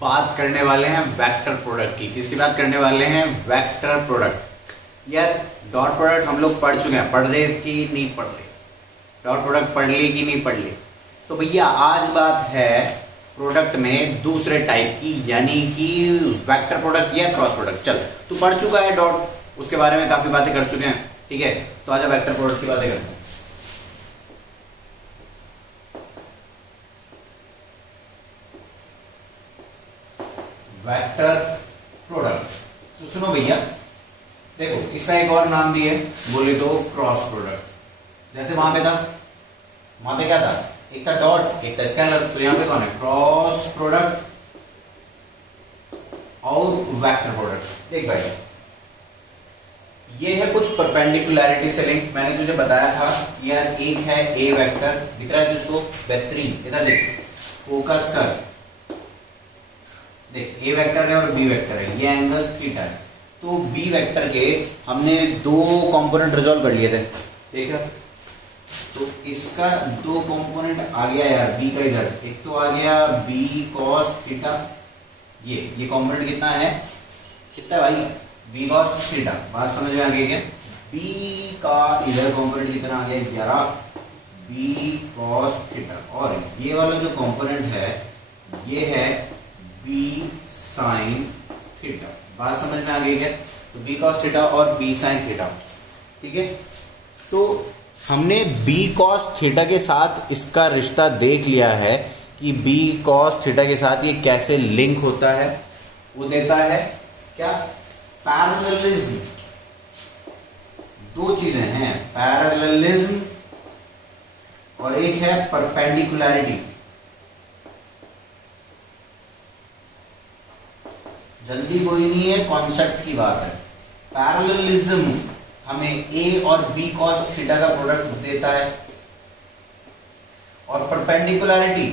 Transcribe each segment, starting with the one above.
बात करने वाले हैं वेक्टर प्रोडक्ट की। किसकी बात करने वाले हैं? Vector product. यार डॉट प्रोडक्ट हम लोग पढ़ चुके हैं, पढ़ रहे कि नहीं पढ़ रहे? डॉट प्रोडक्ट पढ़ ली कि नहीं पढ़ ली? तो भैया आज बात है प्रोडक्ट में दूसरे टाइप की, यानी कि वेक्टर प्रोडक्ट या क्रॉस प्रोडक्ट। चल तू पढ़ चुका है डॉट, उसके बारे में काफी बातें कर चुके हैं, ठीक है? तो आजा वेक्टर प्रोडक्ट की बातें करते हैं। वेक्टर प्रोडक्ट तो सुनो भैया, देखो इसका एक और नाम भी है, बोले तो क्रॉस प्रोडक्ट। जैसे वहां पे था, वहां पे क्या था? एक था डॉट, एक था स्केलर। तो यहां पे कौन है? क्रॉस प्रोडक्ट और वेक्टर प्रोडक्ट। देख भाई, ये है कुछ परपेंडिकुलरिटी से लिंक। मैंने तुझे बताया था यार, एक है ए वेक्टर, दिख रहा है तुझको? बेहतरीन, इधर देख, फोकस कर, देख ए वेक्टर है और बी वेक्टर है, ये एंगल थीटा है। तो बी वेक्टर के हमने दो कंपोनेंट रिजॉल्व कर लिए थे, देखा? तो इसका दो कंपोनेंट आ गया यार बी का, इधर एक तो आ गया बी कॉस थीटा, ये कंपोनेंट कितना है? कितना है भाई? B cos theta. बात समझ में आ गई क्या? बी का इधर कंपोनेंट कितना आ गया? 11 बी कॉस थीटा। और ये वाला जो कंपोनेंट है ये है बी साइन थीटा। बात समझ में आ गई क्या? तो बी कॉस थीटा और बी साइन थीटा, ठीक है? तो हमने बी कॉस थीटा के साथ इसका रिश्ता देख लिया है कि बी कॉस थीटा के साथ ये कैसे लिंक होता है। वो देता है क्या? पैरेललिज्म। दो चीजें हैं, पैरेललिज्म और एक है परपेंडिकुलरिटी। जल्दी कोई नहीं है, कॉन्सेप्ट की बात है। पैरेललिज्म हमें ए और बी कॉस थीटा का प्रोडक्ट देता है, और परपेंडिकुलरिटी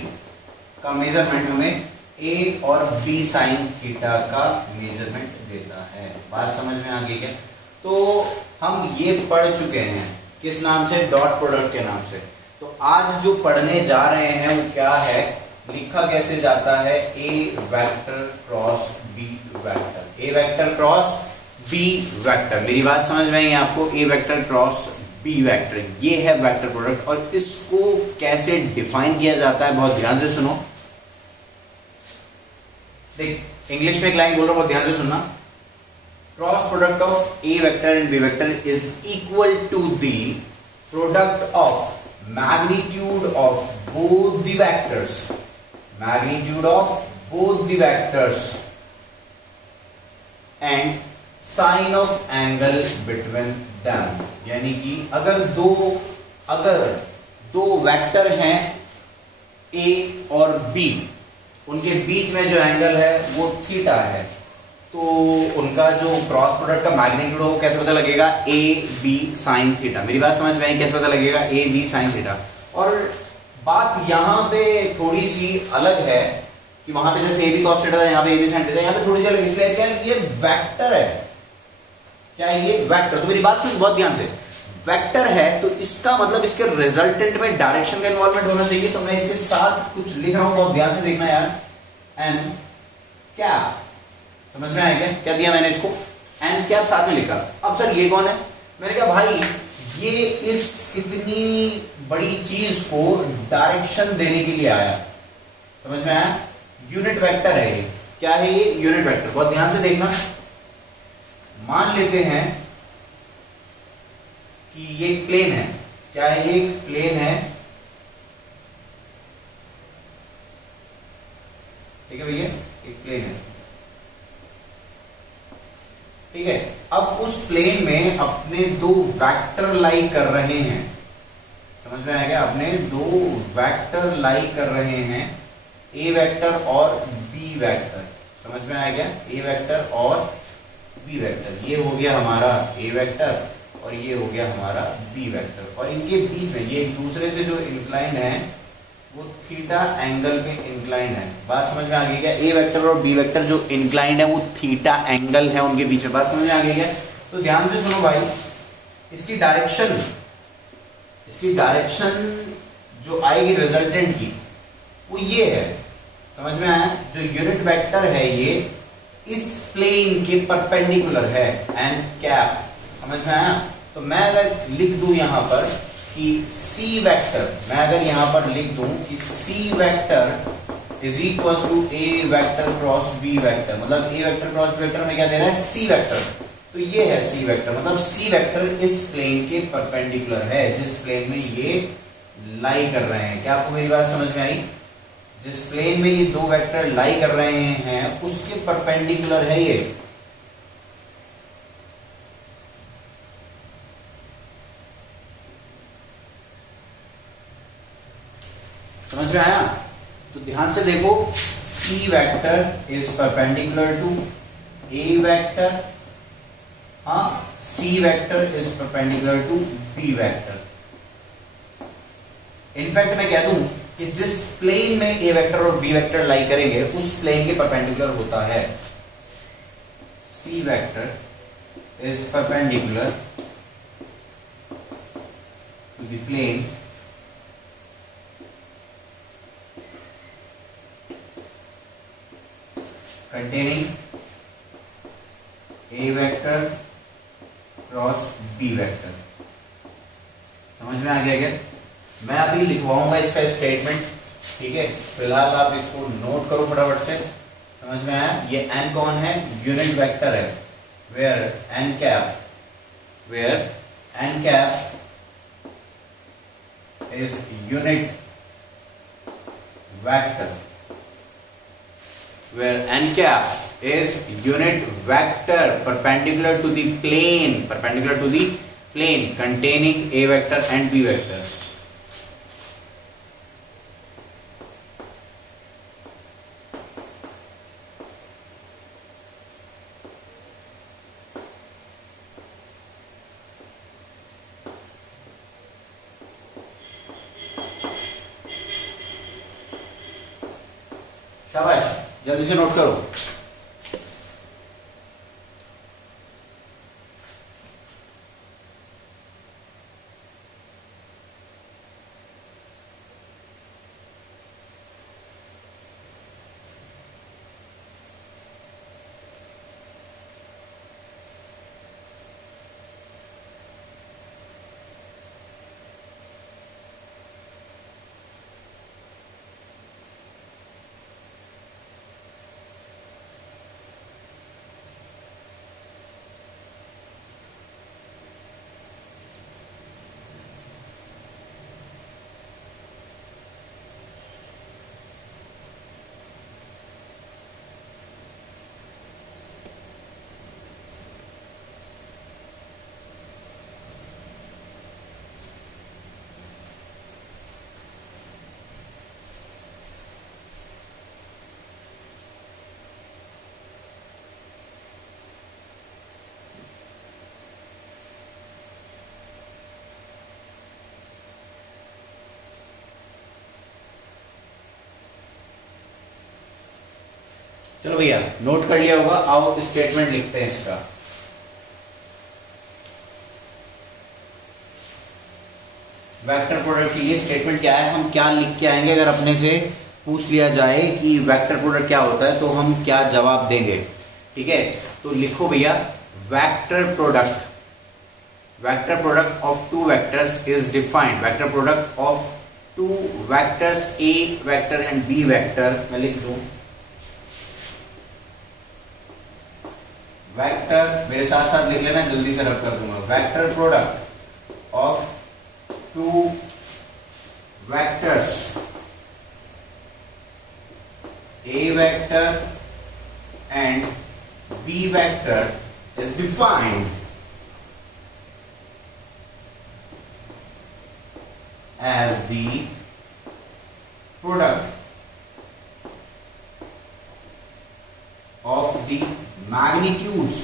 का मेजरमेंट हमें ए और बी साइन थीटा का मेजरमेंट देता है। बात समझ में आ गई क्या? तो हम ये पढ़ चुके हैं, किस नाम से? डॉट प्रोडक्ट के नाम से। तो आज जो पढ़ने जा रहे हैं वो क्या है? लिखा कैसे जाता है? ए vector cross B vector. A vector cross B vector. मेरी बात समझ में आई आपको? ए वेक्टर क्रॉस बी वेक्टर, ये है वेक्टर प्रोडक्ट। और इसको कैसे डिफाइन किया जाता है, बहुत ध्यान से सुनो। देख, इंग्लिश में एक लाइन बोल रहा हूं, बहुत ध्यान से सुनना। Cross product of A vector and B vector is equal to the product of magnitude of both the vectors, magnitude of both the vectors and sine of angle between them. यानी कि अगर दो वेक्टर हैं ए और B, उनके बीच में जो angle है वो थीटा है, तो उनका जो क्रॉस प्रोडक्ट का मैग्नीट्यूड हो कैसे पता लगेगा? A B sine theta. मेरी बात समझ में आई? कैसे पता लगेगा? A B sine theta. और बात यहां पे थोड़ी सी अलग है कि वहां पे जैसे ए बी कॉस थीटा था, यहाँ पे ए बी साइन थीटा, यहाँ पे थोड़ी सी अलग इसलिए क्या है? ये वेक्टर है। क्या है ये? वेक्टर। तो मेरी बात सुन बहुत ध्यान से, वेक्टर है तो इसका मतलब इसके रिजल्टेंट में डायरेक्शन का इन्वॉल्वमेंट होना चाहिए। तो मैं इसके साथ कुछ लिख रहा हूं, बहुत ध्यान से देखना यार। एन कैप, समझ में आया क्या? क्या दिया मैंने इसको? एन कैप साथ में लिखा। अब सर ये कौन है? मैंने कहा भाई ये इस इतनी बड़ी चीज को डायरेक्शन देने के लिए आया। समझ में आया? यूनिट वेक्टर है ये। क्या है ये? Unit vector. बहुत ध्यान से देखना। मान लेते हैं कि ये एक प्लेन है। क्या है ये? एक प्लेन है, ठीक है भैया? एक प्लेन है, ठीक है? अब उस प्लेन में अपने दो वेक्टर लाई कर रहे हैं। समझ में आया क्या? अपने दो वेक्टर लाई कर रहे हैं, ए वेक्टर और बी वेक्टर। समझ में आया क्या? ए वेक्टर और बी वेक्टर। ये हो गया हमारा ए वेक्टर और ये हो गया हमारा बी वेक्टर। और इनके बीच में ये एक दूसरे से जो इंक्लाइन है वो थीटा एंगल पे इंक्लाइन है। बात समझ में आ गई क्या? ए वेक्टर और बी वेक्टर जो इंक्लाइन है वो थीटा एंगल है उनके बीच में। बात समझ में आ गई क्या? तो ध्यान से सुनो भाई, इसकी डायरेक्शन जो आएगी रिजल्टेंट की वो ये है। समझ में आया? जो यूनिट वेक्टर है ये इस प्लेन के परपेंडिकुलर है एन कैप। समझ में आया? तो मैं अगर लिख दूं यहां पर कि सी वेक्टर, मैं अगर यहां पर लिख दूं कि C vector is equal to A vector cross B vector, मतलब A vector cross B vector में क्या दे रहा है? C vector. तो ये है सी वेक्टर, मतलब सी वेक्टर इस प्लेन के परपेंडिकुलर है, जिस प्लेन में ये लाई कर रहे हैं। क्या आपको मेरी बात समझ में आई? जिस प्लेन में ये दो वेक्टर लाई कर रहे हैं उसके परपेंडिकुलर है ये। समझ में आया? तो ध्यान से देखो, C vector is perpendicular to A vector, हाँ, C vector is perpendicular to B vector. In fact मैं कह दूं कि जिस प्लेन में ए वेक्टर और बी वेक्टर लाई करेंगे उस प्लेन के परपेंडिकुलर होता है। C vector is perpendicular to the plane containing a vector cross B vector. समझ में आ गया क्या? मैं अभी लिखवाऊंगा इसका स्टेटमेंट, ठीक है? फिलहाल आप इसको नोट करो फटाफट से। समझ में आया? ये n कौन है? यूनिट वेक्टर है। Where n cap is unit vector, where n cap is unit vector perpendicular to the plane containing a vector and b vector। शाबाश, जल्दी से नोट करो। चलो भैया, नोट कर लिया होगा। आओ स्टेटमेंट लिखते हैं इसका। वेक्टर प्रोडक्ट के लिए स्टेटमेंट क्या है, हम क्या लिख के आएंगे? अगर अपने से पूछ लिया जाए कि वेक्टर प्रोडक्ट क्या होता है तो हम क्या जवाब देंगे? ठीक है, तो लिखो भैया, vector product of two vectors is defined. Vector product of two vectors A vector and B vector, मैं लिख दूं वेक्टर, मेरे साथ साथ लिख लेना, जल्दी से रब कर दूंगा। Vector product of two vectors A vector and B vector is defined as the product of the magnitudes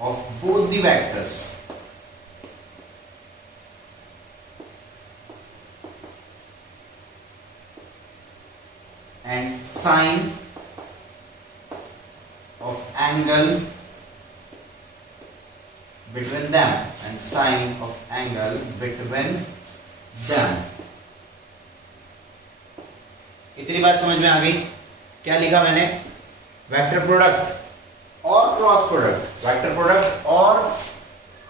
of both the vectors and sine of angle between them, and sine of angle between them। इतनी बात समझ में आ गई? क्या लिखा मैंने? Vector product और क्रॉस प्रोडक्ट, वेक्टर प्रोडक्ट और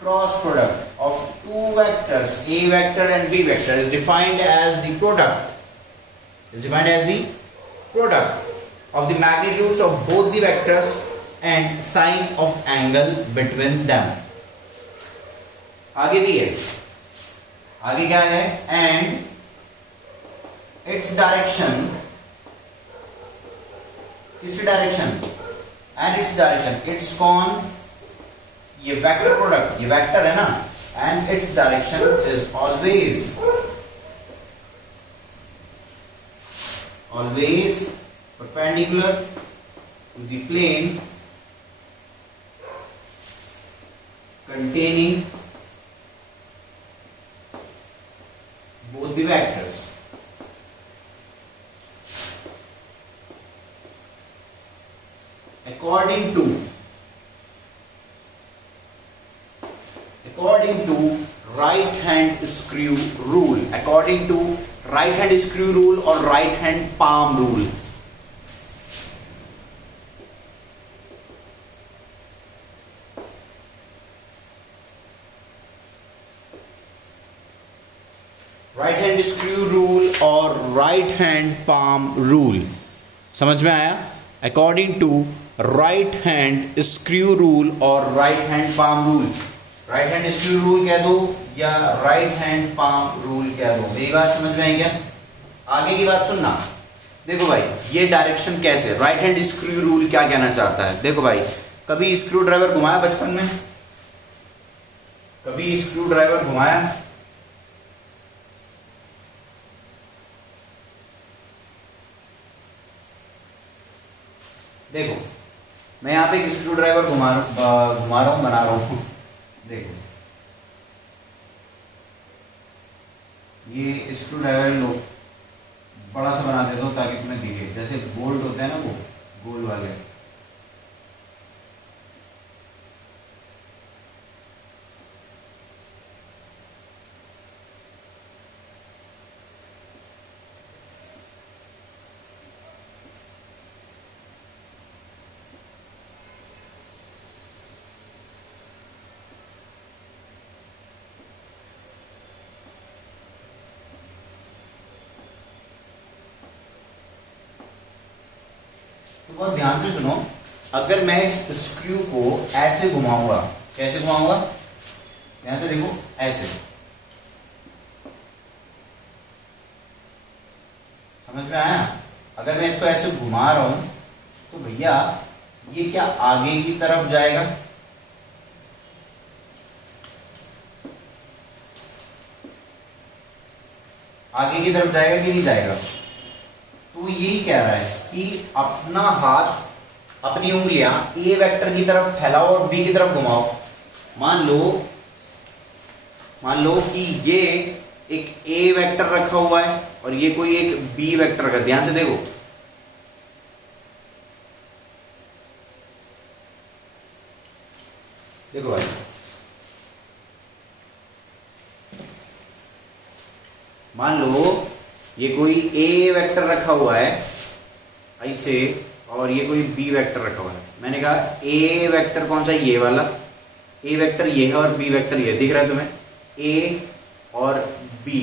cross product of two vectors a vector and b vector is defined as the product of the magnitudes of both the vectors and sine of angle between them। आगे भी है, आगे क्या है? and its direction, किसकी direction? and its direction, its कौन? ये vector product, ये वेक्टर है ना, and its direction is always perpendicular to the plane containing both the vectors। According to right hand screw rule, according to right hand screw rule or right hand palm rule। Right hand screw rule और right hand palm rule समझ में आया? According to right hand screw rule और right hand palm rule, right hand screw rule कह दो या right hand palm rule कह दो। मेरी बात समझ में आई क्या? आगे की बात सुनना। देखो भाई, ये डायरेक्शन कैसे, राइट हैंड स्क्रू रूल क्या कहना चाहता है? देखो भाई, कभी स्क्रू ड्राइवर घुमाया बचपन में? कभी स्क्रू ड्राइवर घुमाया? देखो मैं यहाँ पे एक स्क्रू ड्राइवर घुमा रहा हूँ, बना रहा हूँ। देखो ये स्क्रू ड्राइवर लो, बड़ा सा बना देता हूँ ताकि तुम्हें दिखे, जैसे बोल्ट होते हैं ना, वो गोल वाले। तो बहुत ध्यान से सुनो, अगर मैं इस स्क्रू को ऐसे घुमाऊंगा, कैसे घुमाऊंगा? यहां से देखो, ऐसे, समझ में आया? अगर मैं इसको ऐसे घुमा रहा हूं तो भैया ये क्या आगे की तरफ जाएगा? आगे की तरफ जाएगा कि नहीं जाएगा? तो यही कह रहा है कि अपना हाथ, अपनी उंगलियां ए वेक्टर की तरफ फैलाओ और बी की तरफ घुमाओ। मान लो कि ये एक ए वेक्टर रखा हुआ है और ये कोई एक बी वेक्टर रखा। ध्यान से देखो, देखो भाई, मान लो ये कोई ए वेक्टर रखा हुआ है ऐसे और ये कोई बी वेक्टर रखा हुआ है। मैंने कहा ए वेक्टर कौन सा? ये वाला ए वेक्टर ये है और बी वेक्टर ये, दिख रहा है तुम्हें? ए और बी।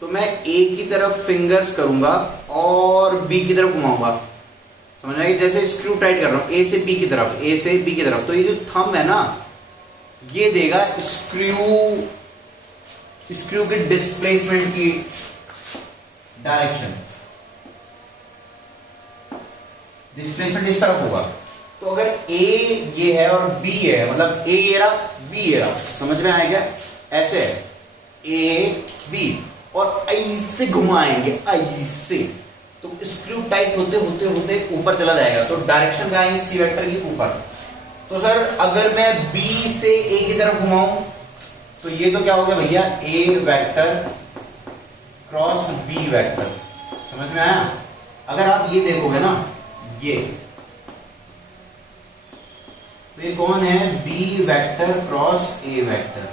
तो मैं ए की तरफ फिंगर्स करूंगा और बी की तरफ घुमाऊंगा, समझ में आएगी? जैसे स्क्रू टाइट कर रहा हूं, ए से बी की तरफ, ए से बी की तरफ। तो ये जो थंब है ना, ये देगा स्क्रू के डिस्प्लेसमेंट की डायरेक्शन। डिस्प्लेसमेंट इस तरफ होगा। तो अगर ए ये है और बी है, मतलब ए ये रहा, बी ये रहा, समझ में आया क्या? ऐसे है ए बी और ऐसे घुमाएंगे, ऐसे, तो स्क्रू टाइट होते होते होते ऊपर चला जाएगा। तो डायरेक्शन कहाँ है? सी वेक्टर की ऊपर। तो सर अगर मैं बी से ए की तरफ घुमाऊं तो ये तो क्या हो गया भैया? ए वेक्टर क्रॉस बी वेक्टर, समझ में आया? अगर आप ये देखोगे ना, ये तो ये कौन है? B vector cross A vector.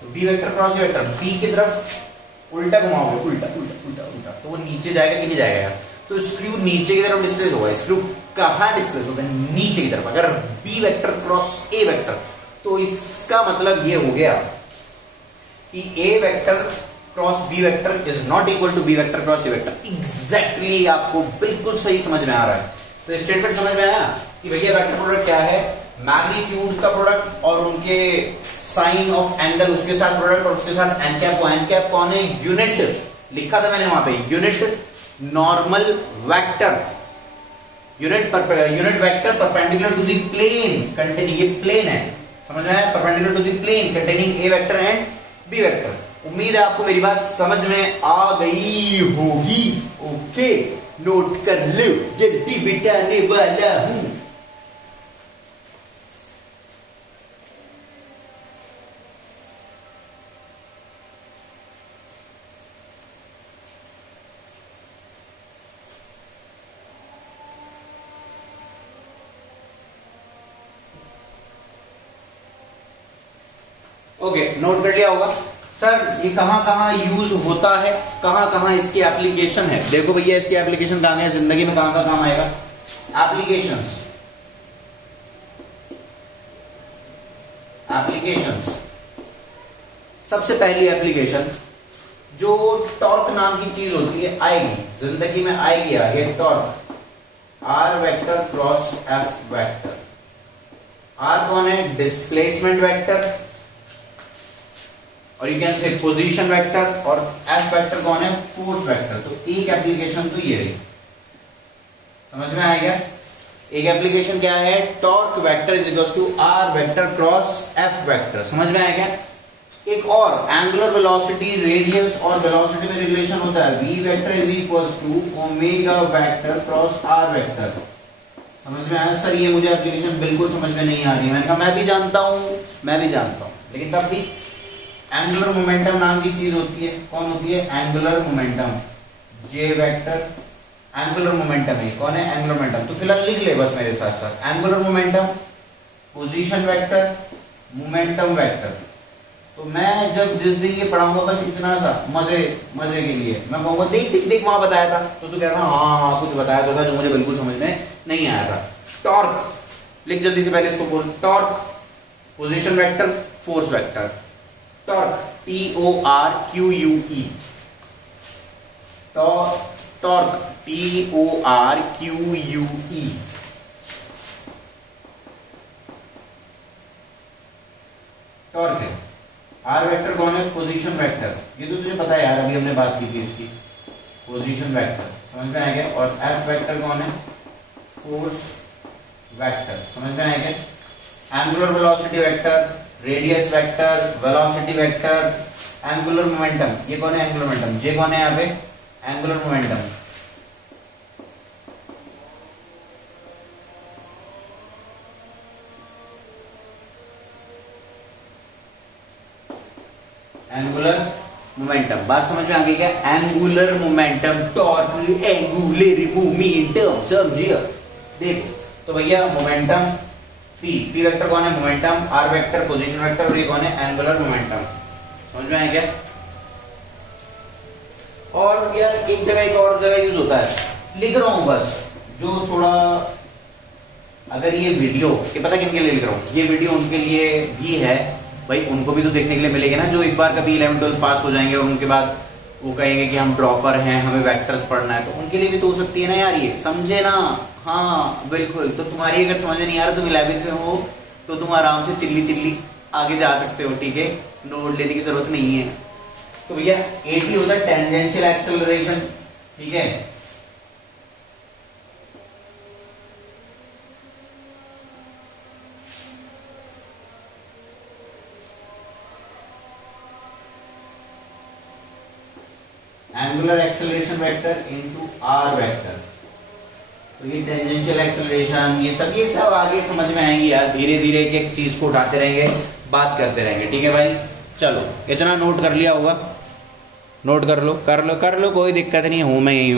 तो B vector cross A vector, B की तरफ उल्टा घुमाओगे, उल्टा उल्टा उल्टा उल्टा, तो वो नीचे जाएगा कि नहीं जाएगा यार? तो स्क्रू नीचे की तरफ डिस्प्लेस होगा। स्क्रू कहाँ डिस्प्लेस होगा? नीचे की तरफ। अगर B vector cross A vector, तो इसका मतलब ये हो गया कि A vector cross B vector is not equal to B vector cross A vector. Exactly आपको बिल्कुल सही समझ में आ रहा है। तो स्टेटमेंट समझ में आया कि भैया वेक्टर प्रोडक्ट क्या है? मैग्नीट्यूड का प्रोडक्ट और उनके साइन ऑफ एंगल उसके साथ प्रोडक्ट, और उसके साथ एन कैप। एन कैप कौन है? यूनिट लिखा था मैंने वहां पे, unit normal vector, unit vector perpendicular to the plane containing, ये प्लेन है, समझ में आया? Perpendicular to the plane containing A vector and B vector. उम्मीद है आपको मेरी बात समझ में आ गई होगी। ओके, नोट कर लो, जल्दी बिठाने वाला हूं। ओके, नोट कर लिया होगा। सर ये कहां कहां यूज होता है, कहां कहां इसकी एप्लीकेशन है? देखो भैया, इसकी एप्लीकेशन कहां है जिंदगी में, कहां का काम आएगा? Applications, applications. सबसे पहली एप्लीकेशन जो टॉर्क नाम की चीज होती है आएगी जिंदगी में, आएगी आगे torque, R vector cross F vector. R कौन है? डिस्प्लेसमेंट वेक्टर, और you can say position vector, और एफ वेक्टर कौन है? Force vector. तो एक एप्लीकेशन तो ये रही, समझ में आएगा? एक एप्लीकेशन क्या है? Torque vector is equal to R vector cross F vector, समझ में आएगा? एक और एंगुलर वेलोसिटी, रेडियंस और वेलोसिटी में रिलेशन होता है, V vector is equal to omega vector cross R vector. समझ में आया? सर ये मुझे एप्लीकेशन बिल्कुल समझ में नहीं आ रही है। मैंने कहा मैं भी जानता हूं, लेकिन तब भी एंगुलर मोमेंटम नाम की चीज होती है। कौन होती है? एंगुलर मोमेंटम, जे वेक्टर एंगुलर मोमेंटम है। कौन है? Angular momentum. तो फिलहाल लिख ले बस मेरे साथ साथ, angular momentum, position vector, momentum vector. तो मैं जब जिस दिन ये पढ़ाऊंगा बस इतना सा मजे के लिए मैं कहूंगा देख वहां बताया था, तो तू कहना हाँ कुछ बताया तो था जो मुझे बिल्कुल समझ में नहीं आया था। टॉर्क लिख जल्दी से, पहले इसको बोल। Torque, position vector, force vector. Torque, TORQUE, torque TORQUE। Torque है। आर वेक्टर कौन है? पोजीशन वेक्टर, ये तो तुझे पता है यार, अभी हमने बात की थी इसकी, पोजीशन वेक्टर, समझ में आएगा? और एफ वेक्टर कौन है? फोर्स वेक्टर, समझ में आएगा? Angular velocity vector, radius vector, velocity vector, angular momentum, ये कौन है? Angular momentum. जे कौन है यहाँ पे? Angular momentum. एंगुलर मोमेंटम, बात समझ में आ गई क्या? Angular momentum, torque, angular momentum, समझिए? देखो तो भैया मोमेंटम पी वेक्टर कौन है? Momentum. R vector position vector, और ये कौन है? Angular momentum. समझ में आया क्या? और यार एक और जगह यूज होता है, लिख रहा हूं बस, जो थोड़ा, अगर ये वीडियो, ये पता किन के लिए लिख रहा हूं? ये वीडियो उनके लिए भी है भाई, उनको भी तो देखने के लिए मिलेगा ना, जो एक बार कभी 11th-12th पास हो जाएंगे और उनके बाद वो कहेंगे कि हम ड्रॉपर हैं, हमें वेक्टर्स पढ़ना है, तो उनके लिए भी तो हो सकती है ना यार, ये समझे ना? हाँ बिल्कुल। तो तुम्हारी अगर समझ में नहीं आ रहा, तुम 11th में हो तो तुम आराम से चिल्ली आगे जा सकते हो, ठीक है? नोट लेने की जरूरत नहीं है। तो भैया AT होता है टेंजेंशियल एक्सेलरेशन, ठीक है? Angular acceleration vector into R vector, तो ये टेंजेंशियल एक्सेलरेशन, ये सब आगे समझ में आएंगी यार, धीरे धीरे एक एक चीज को उठाते रहेंगे, बात करते रहेंगे, ठीक है भाई? चलो इतना नोट कर लिया होगा, नोट कर लो, कोई दिक्कत नहीं, हूँ मैं यही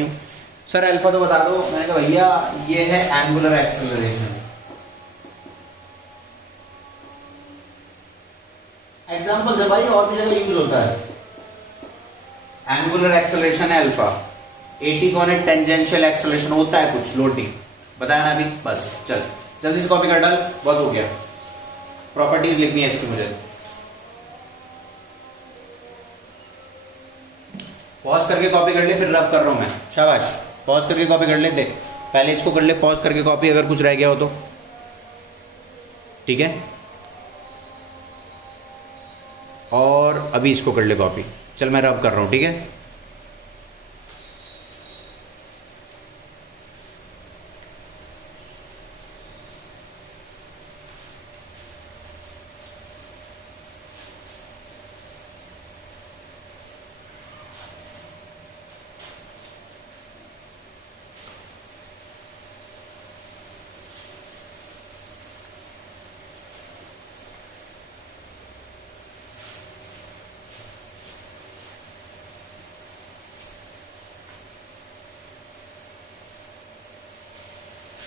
हूँ। सर अल्फा तो बता दो। मैंने कहा भैया ये है एंगुलर एक्सेलरेशन। एग्जाम्पल है भाई, और भी जगह यूज होता है। एंगुलर एक्सेलरेशन है अल्फा, एटी कौन है, टेंजेंशियल एक्सेलरेशन होता है कुछ, लोटिंग बताया ना अभी। बस चल जल्दी से कॉपी कर डाल, बहुत हो गया। प्रॉपर्टीज लिखनी है इसकी मुझे। पॉज करके कॉपी कर ले, फिर रब कर रहा हूं मैं। शाबाश, पॉज करके कॉपी कर ले। देख पहले इसको कर ले पॉज करके कॉपी, अगर कुछ रह गया हो तो ठीक है। और अभी इसको कर ले कॉपी। चल मैं रब कर रहा हूं, ठीक है।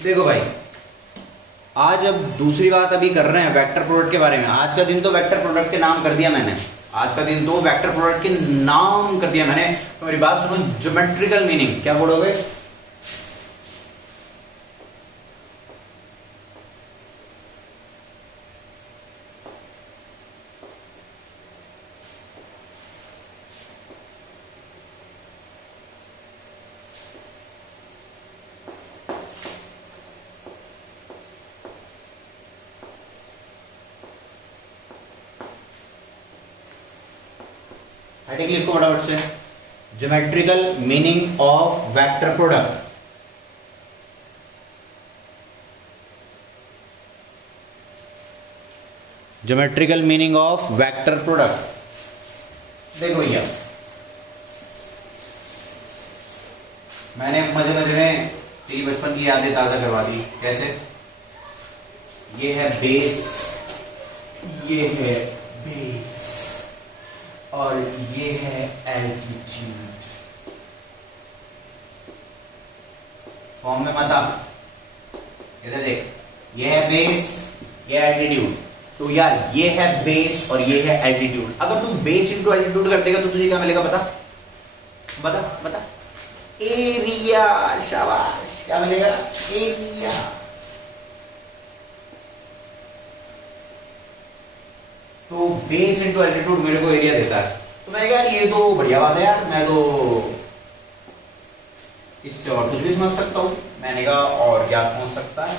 देखो भाई, आज अब दूसरी बात अभी कर रहे हैं वेक्टर प्रोडक्ट के बारे में। आज का दिन तो वेक्टर प्रोडक्ट के नाम कर दिया मैंने, आज का दिन तो वेक्टर प्रोडक्ट के नाम कर दिया मैंने। तो मेरी बात सुनो, ज्योमेट्रिकल मीनिंग क्या बोलोगे? हेडिंग लिखो फटाफट से, geometrical meaning of vector product. Geometrical meaning of vector product. देखो भैया, मैंने मजे मजे में तेरी बचपन की यादें ताजा करवा दी। कैसे? ये है बेस, ये है बेस, और ये है एल्टीट्यूड। फॉर्म में मत आ, इधर देख, ये है बेस, ये है एल्टीट्यूड। तो यार ये है बेस और ये है एल्टीट्यूड। अगर तू बेस इंटू एल्टीट्यूड कर देगा तो तुझे क्या मिलेगा पता? बता बता। एरिया। शाबाश, क्या मिलेगा? एरिया। तो बेस इंटू एल्टीट्यूड मेरे को एरिया देता है। तो मैंने कहा यार ये तो बढ़िया बात है यार, मैं तो इससे और कुछ भी समझ सकता हूं। मैंने कहा और क्या समझ सकता है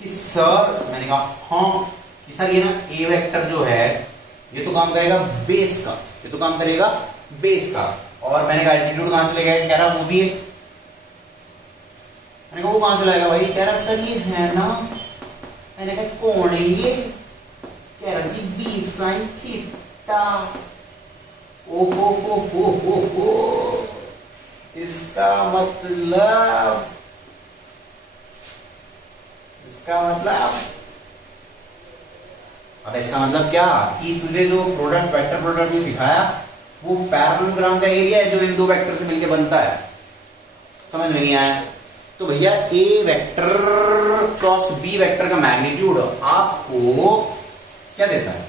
कि सर, मैंने कहा हाँ कि सर ये ना ए वेक्टर जो है ये तो काम करेगा बेस का, ये तो काम करेगा बेस का। और मैंने कहा एल्टीट्यूड कहां से ले गया? कह रहा वो भी है। मैंने कहा वो कहां से लाएगा भाई? कह रहा सर ये है ना। मैंने कहा कौन है ये? कह रहा जी बी साइन थीटा। ओ हो, इसका मतलब अब इसका मतलब क्या कि तुझे जो प्रोडक्ट वेक्टर प्रोडक्ट भी सिखाया वो पैरेललोग्राम का एरिया है जो इन दो वेक्टर से मिलकर बनता है। समझ में नहीं आया? तो भैया ए वेक्टर क्रॉस बी वेक्टर का मैग्नीट्यूड आपको क्या देता है?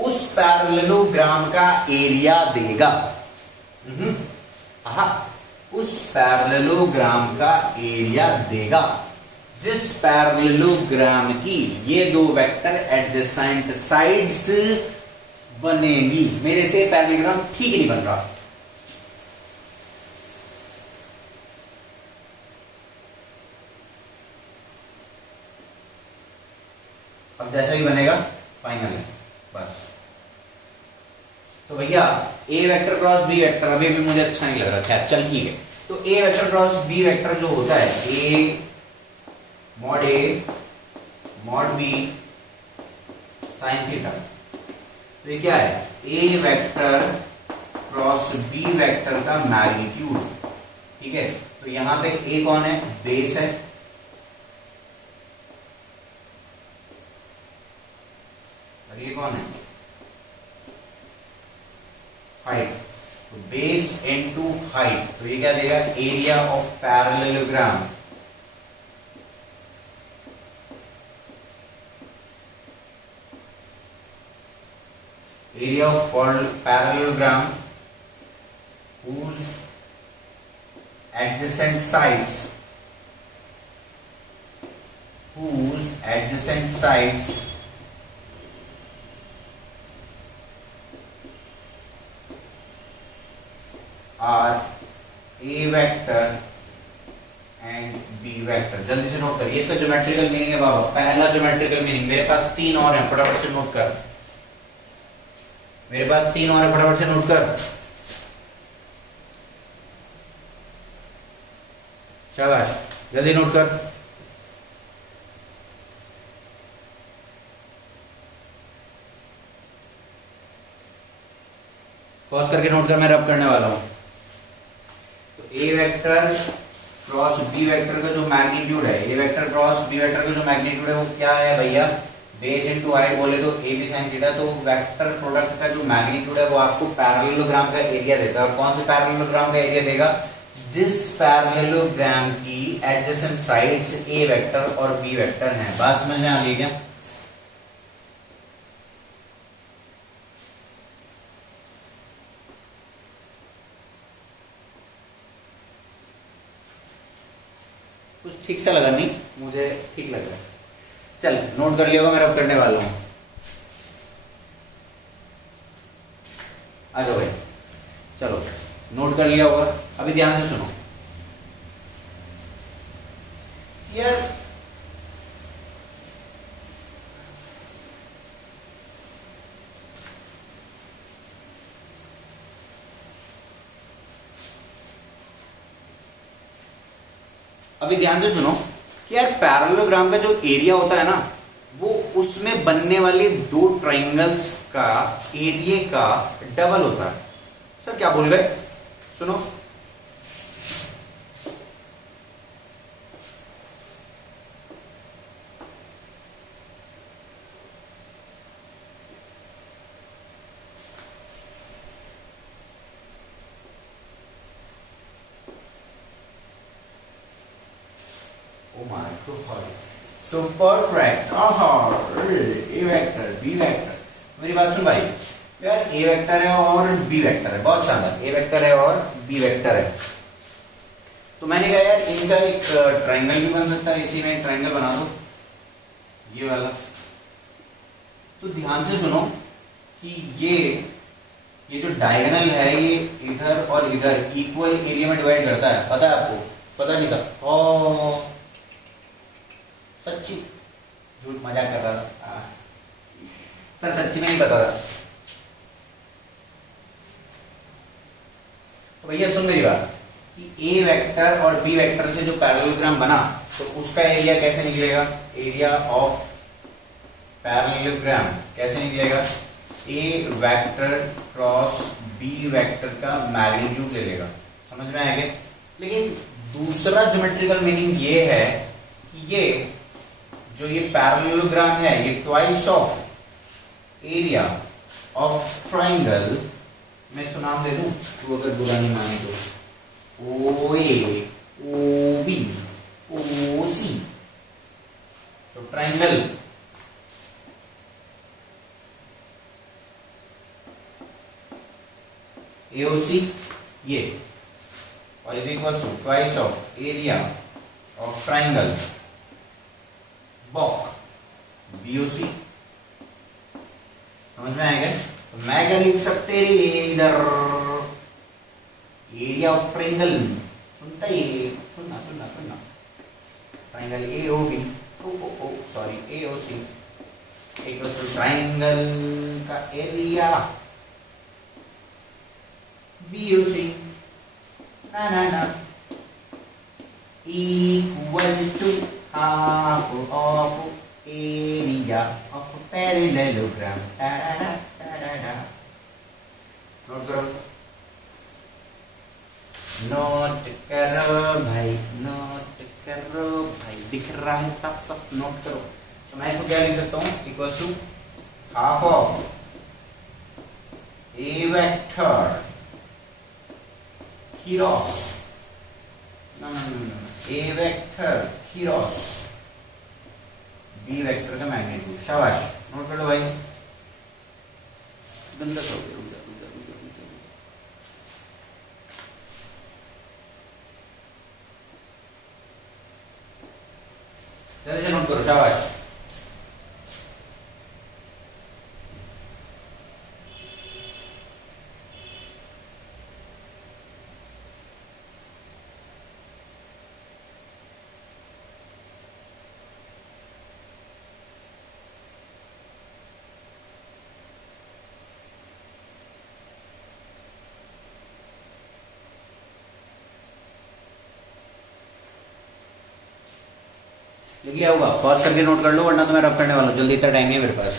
उस पैरेललोग्राम का एरिया देगा। उस पैरेललोग्राम का एरिया देगा जिस पैरेललोग्राम की ये दो वेक्टर एडजेसेंट साइड्स बनेगी। मेरे से पैरेललोग्राम ठीक नहीं बन रहा। अब जैसा ही बनेगा फाइनल है बस। तो भैया ए वेक्टर क्रॉस बी वेक्टर अभी भी मुझे अच्छा नहीं लग रहा। खैर चल ठीक है। तो ए वेक्टर क्रॉस बी वेक्टर जो होता है A mod B sine theta. तो ये क्या है? ए वेक्टर क्रॉस बी वेक्टर का मैग्नीट्यूड। ठीक है, तो यहां पे ए कौन है? बेस है। और ये कौन है? हाइट। तो बेस इनटू हाइट, तो ये क्या देगा? Area of parallelogram. area of parallelogram whose adjacent sides are a vector and b vector। जल्दी से नोट करिए, इसका ज्योमेट्रिकल मीनिंग है बाबा। पहला ज्योमेट्रिकल मीनिंग, मेरे पास 3 और हैं, फटाफट से नोट कर। मेरे पास 3 और है, फटाफट से नोट कर। शाबाश, जल्दी नोट कर। पॉज करके नोट कर, मैं रब करने वाला हूं। तो ए वेक्टर क्रॉस बी वेक्टर का जो मैग्नीट्यूड है, ए वेक्टर क्रॉस बी वेक्टर का जो मैग्नीट्यूड है वो क्या है भैया? बेस इनटू हाइट बोले तो ए बी साइन थीटा। तो वेक्टर प्रोडक्ट का जो मैग्नीट्यूड है वो आपको पैरेललोग्राम का एरिया देता है। और कौन से पैरेललोग्राम का एरिया देगा? जिस पैरेललोग्राम की एडजेसेंट साइड्स ए वेक्टर और बी वेक्टर हैं। बात समझ में आ गई क्या? कुछ ठीक सा लगा नहीं? मुझे ठीक लग रहा है। चल नोट कर लिया होगा, मैं रब करने वाला हूं। आ जाओ भाई, चलो नोट कर लिया होगा। अभी ध्यान से सुनो यार, अभी ध्यान से सुनो कि यार पैरेललोग्राम का जो एरिया होता है ना, वो उसमें बनने वाले 2 ट्राइंगल्स का एरिया का डबल होता है। सर क्या बोल गए? सुनो, सो परफेक्ट। ए वेक्टर बी वेक्टर, मेरी बात सुन भाई यार, ए वेक्टर है और बी वेक्टर है, बहुत शानदार। ए वेक्टर है और बी वेक्टर है, तो मैंने कहा यार इनका एक ट्रायंगल भी बन सकता है। इसी में एक ट्रायंगल बना दो, ये वाला। तो ध्यान से सुनो कि ये जो डायगोनल है ये इधर और इधर इक्वल एरिया में डिवाइड करता है। पता है आपको? पता नहीं था? ओ सच्ची, झूठ मजाक कर रहा था सर, सच्ची में नहीं पता था। तो भैया सुन मेरी बात कि ए वेक्टर और बी वेक्टर से जो पैरेललोग्राम बना, तो उसका एरिया कैसे निकलेगा? एरिया ऑफ पैरेललोग्राम कैसे निकलेगा? ए वेक्टर क्रॉस बी वेक्टर का मैग्नीट्यूड ले लेगा। समझ में आएगा? लेकिन दूसरा ज्योमेट्रिकल मीनिंग ये है कि ये जो ये पैरेललोग्राम है ये twice of area of triangle, मैं इसको नाम दे दूं, तू अगर बुरा नहीं माने तो, ओ ए ओ बी ओ सी। तो ट्राइंगल एओसी ये, और is equal to twice of area of triangle बॉक बीओसी। समझ में आएगा? तो मैं क्या लिख सकते रे इधर? एरिया ऑफ ट्रायंगल, सुनता ही, सुनना सुनना सुनना, triangle AOB O sorry AOC equal to triangle का एरिया बीओसी ना ना ना equal to half of area of parallelogram। Note करो, नोट करो भाई, नोट करो भाई, दिख रहा है सब सब, नोट करो। तो मैं इसको क्या लिख सकता हूँ? Equal to half of A vector cross A vector cross B vector का मैग्नीट्यूड। शाबाश, नोट कर लो भाई। गंदा सा हो गया, रुक जा रुक जा रुक जा रुक जा। जल्दी से नोट करो, शाबाश। लिख लिया होगा, पॉज करके नोट कर लो, वरना तो मैं रब करने वाला हूँ, जल्दी, इतना टाइम नहीं है मेरे पास।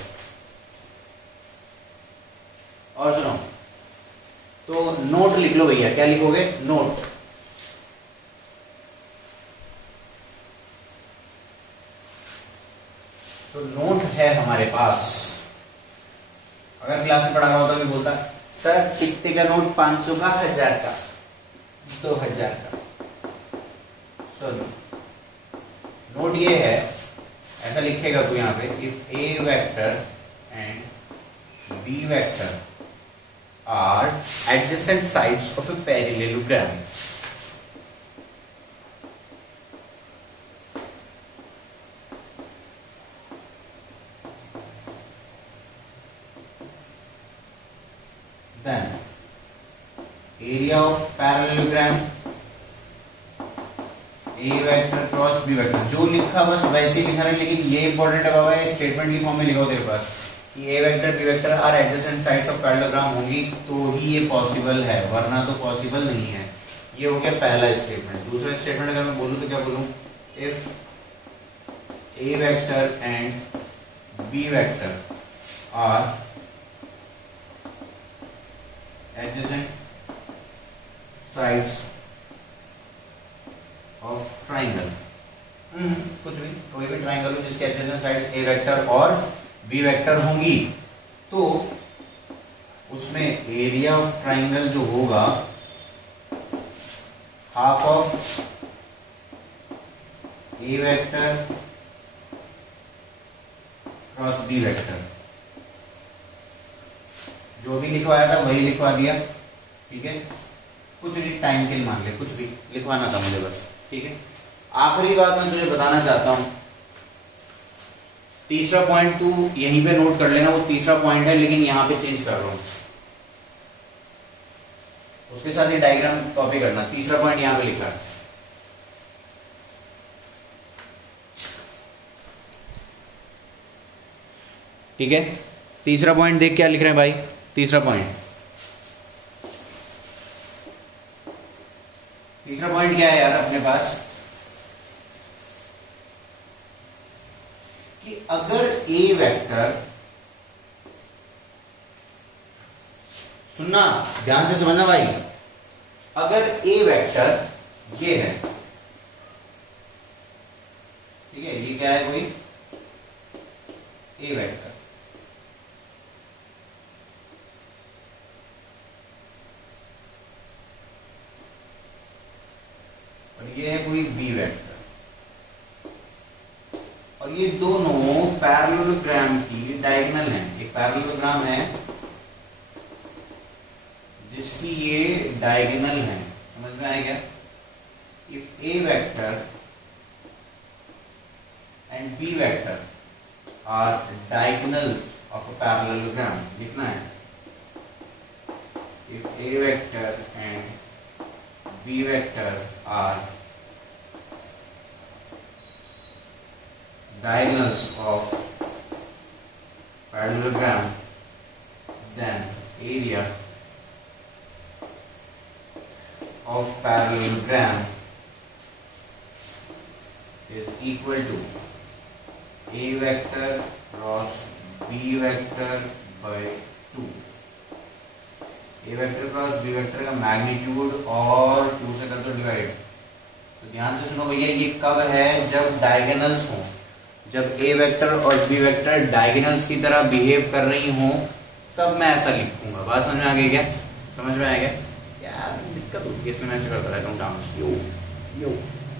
और सुनो, तो नोट लिख लो भैया, क्या लिखोगे? नोट। तो नोट है हमारे पास। अगर क्लास में पढ़ा होता भी बोलता सर कितने का नोट, 500 का, 1000 का, 2000 का। सुनो, नोट ये है, ऐसा लिखेगा तू यहाँ पे, if A vector and B vector are adjacent sides of a parallelogram, then area of parallelogram A vector cross B vector, जो लिखा बस वैसे ही लिखा है, लेकिन ये इंपॉर्टेंट है बाबा, स्टेटमेंट की फॉर्म में लिखा हो तेरे पास कि A vector B vector are adjacent sides of parallelogram होंगी तो ही ये पॉसिबल है, वरना तो पॉसिबल नहीं है। ये हो गया पहला स्टेटमेंट। दूसरा स्टेटमेंट अगर मैं बोलूँ तो क्या बोलूँ? If A vector and B vector are adjacent sides of triangle, कुछ भी, कोई भी ट्राइंगल हो जिसके एडजेसेंट साइड्स ए वेक्टर और बी वेक्टर होंगी, तो उसमें एरिया ऑफ ट्राइंगल जो होगा half of A vector cross B vector, जो भी लिखवाया था वही लिखवा दिया, ठीक है। कुछ भी टाइम के लिए मान ले, कुछ भी लिखवाना था मुझे बस, ठीक है। आखिरी बात मैं तुझे बताना चाहता हूं, तीसरा पॉइंट तू यहीं पे नोट कर लेना, वो तीसरा पॉइंट है लेकिन यहां पे चेंज कर रहा हूं, उसके साथ ये डायग्राम कॉपी करना। तीसरा पॉइंट यहां पे लिखा है, ठीक है। तीसरा पॉइंट देख क्या लिख रहे हैं भाई, तीसरा पॉइंट क्या है यार अपने पास, कि अगर ए वेक्टर, सुनना ध्यान से समझना भाई, अगर ए वेक्टर ये है, ठीक है, ये क्या है, कोई ए वेक्टर, ये है कोई बी वेक्टर, और ये दोनों पैरेललोग्राम की डायगोनल हैं। एक पैरेललोग्राम है जिसकी ये डायगोनल है, समझ में आएगा? If A vector and B vector are diagonal of a parallelogram, लिखना है if A vector and B vector are diagonals of parallelogram, then area of parallelogram is equal to a vector cross b vector by 2। a vector cross b vector का magnitude और 2 से कर दो divide. तो ध्यान से सुनो भैया, ये कब है? जब डायगोनल्स हों, जब ए वेक्टर और बी वेक्टर डायगोनल्स की तरह बिहेव कर रही हों, तब मैं ऐसा लिखूंगा। बात समझ में आ गई क्या? समझ में आ गया यार? दिक्कत होती है इसमें, मैं करता रहता हूँ डांस यो यो।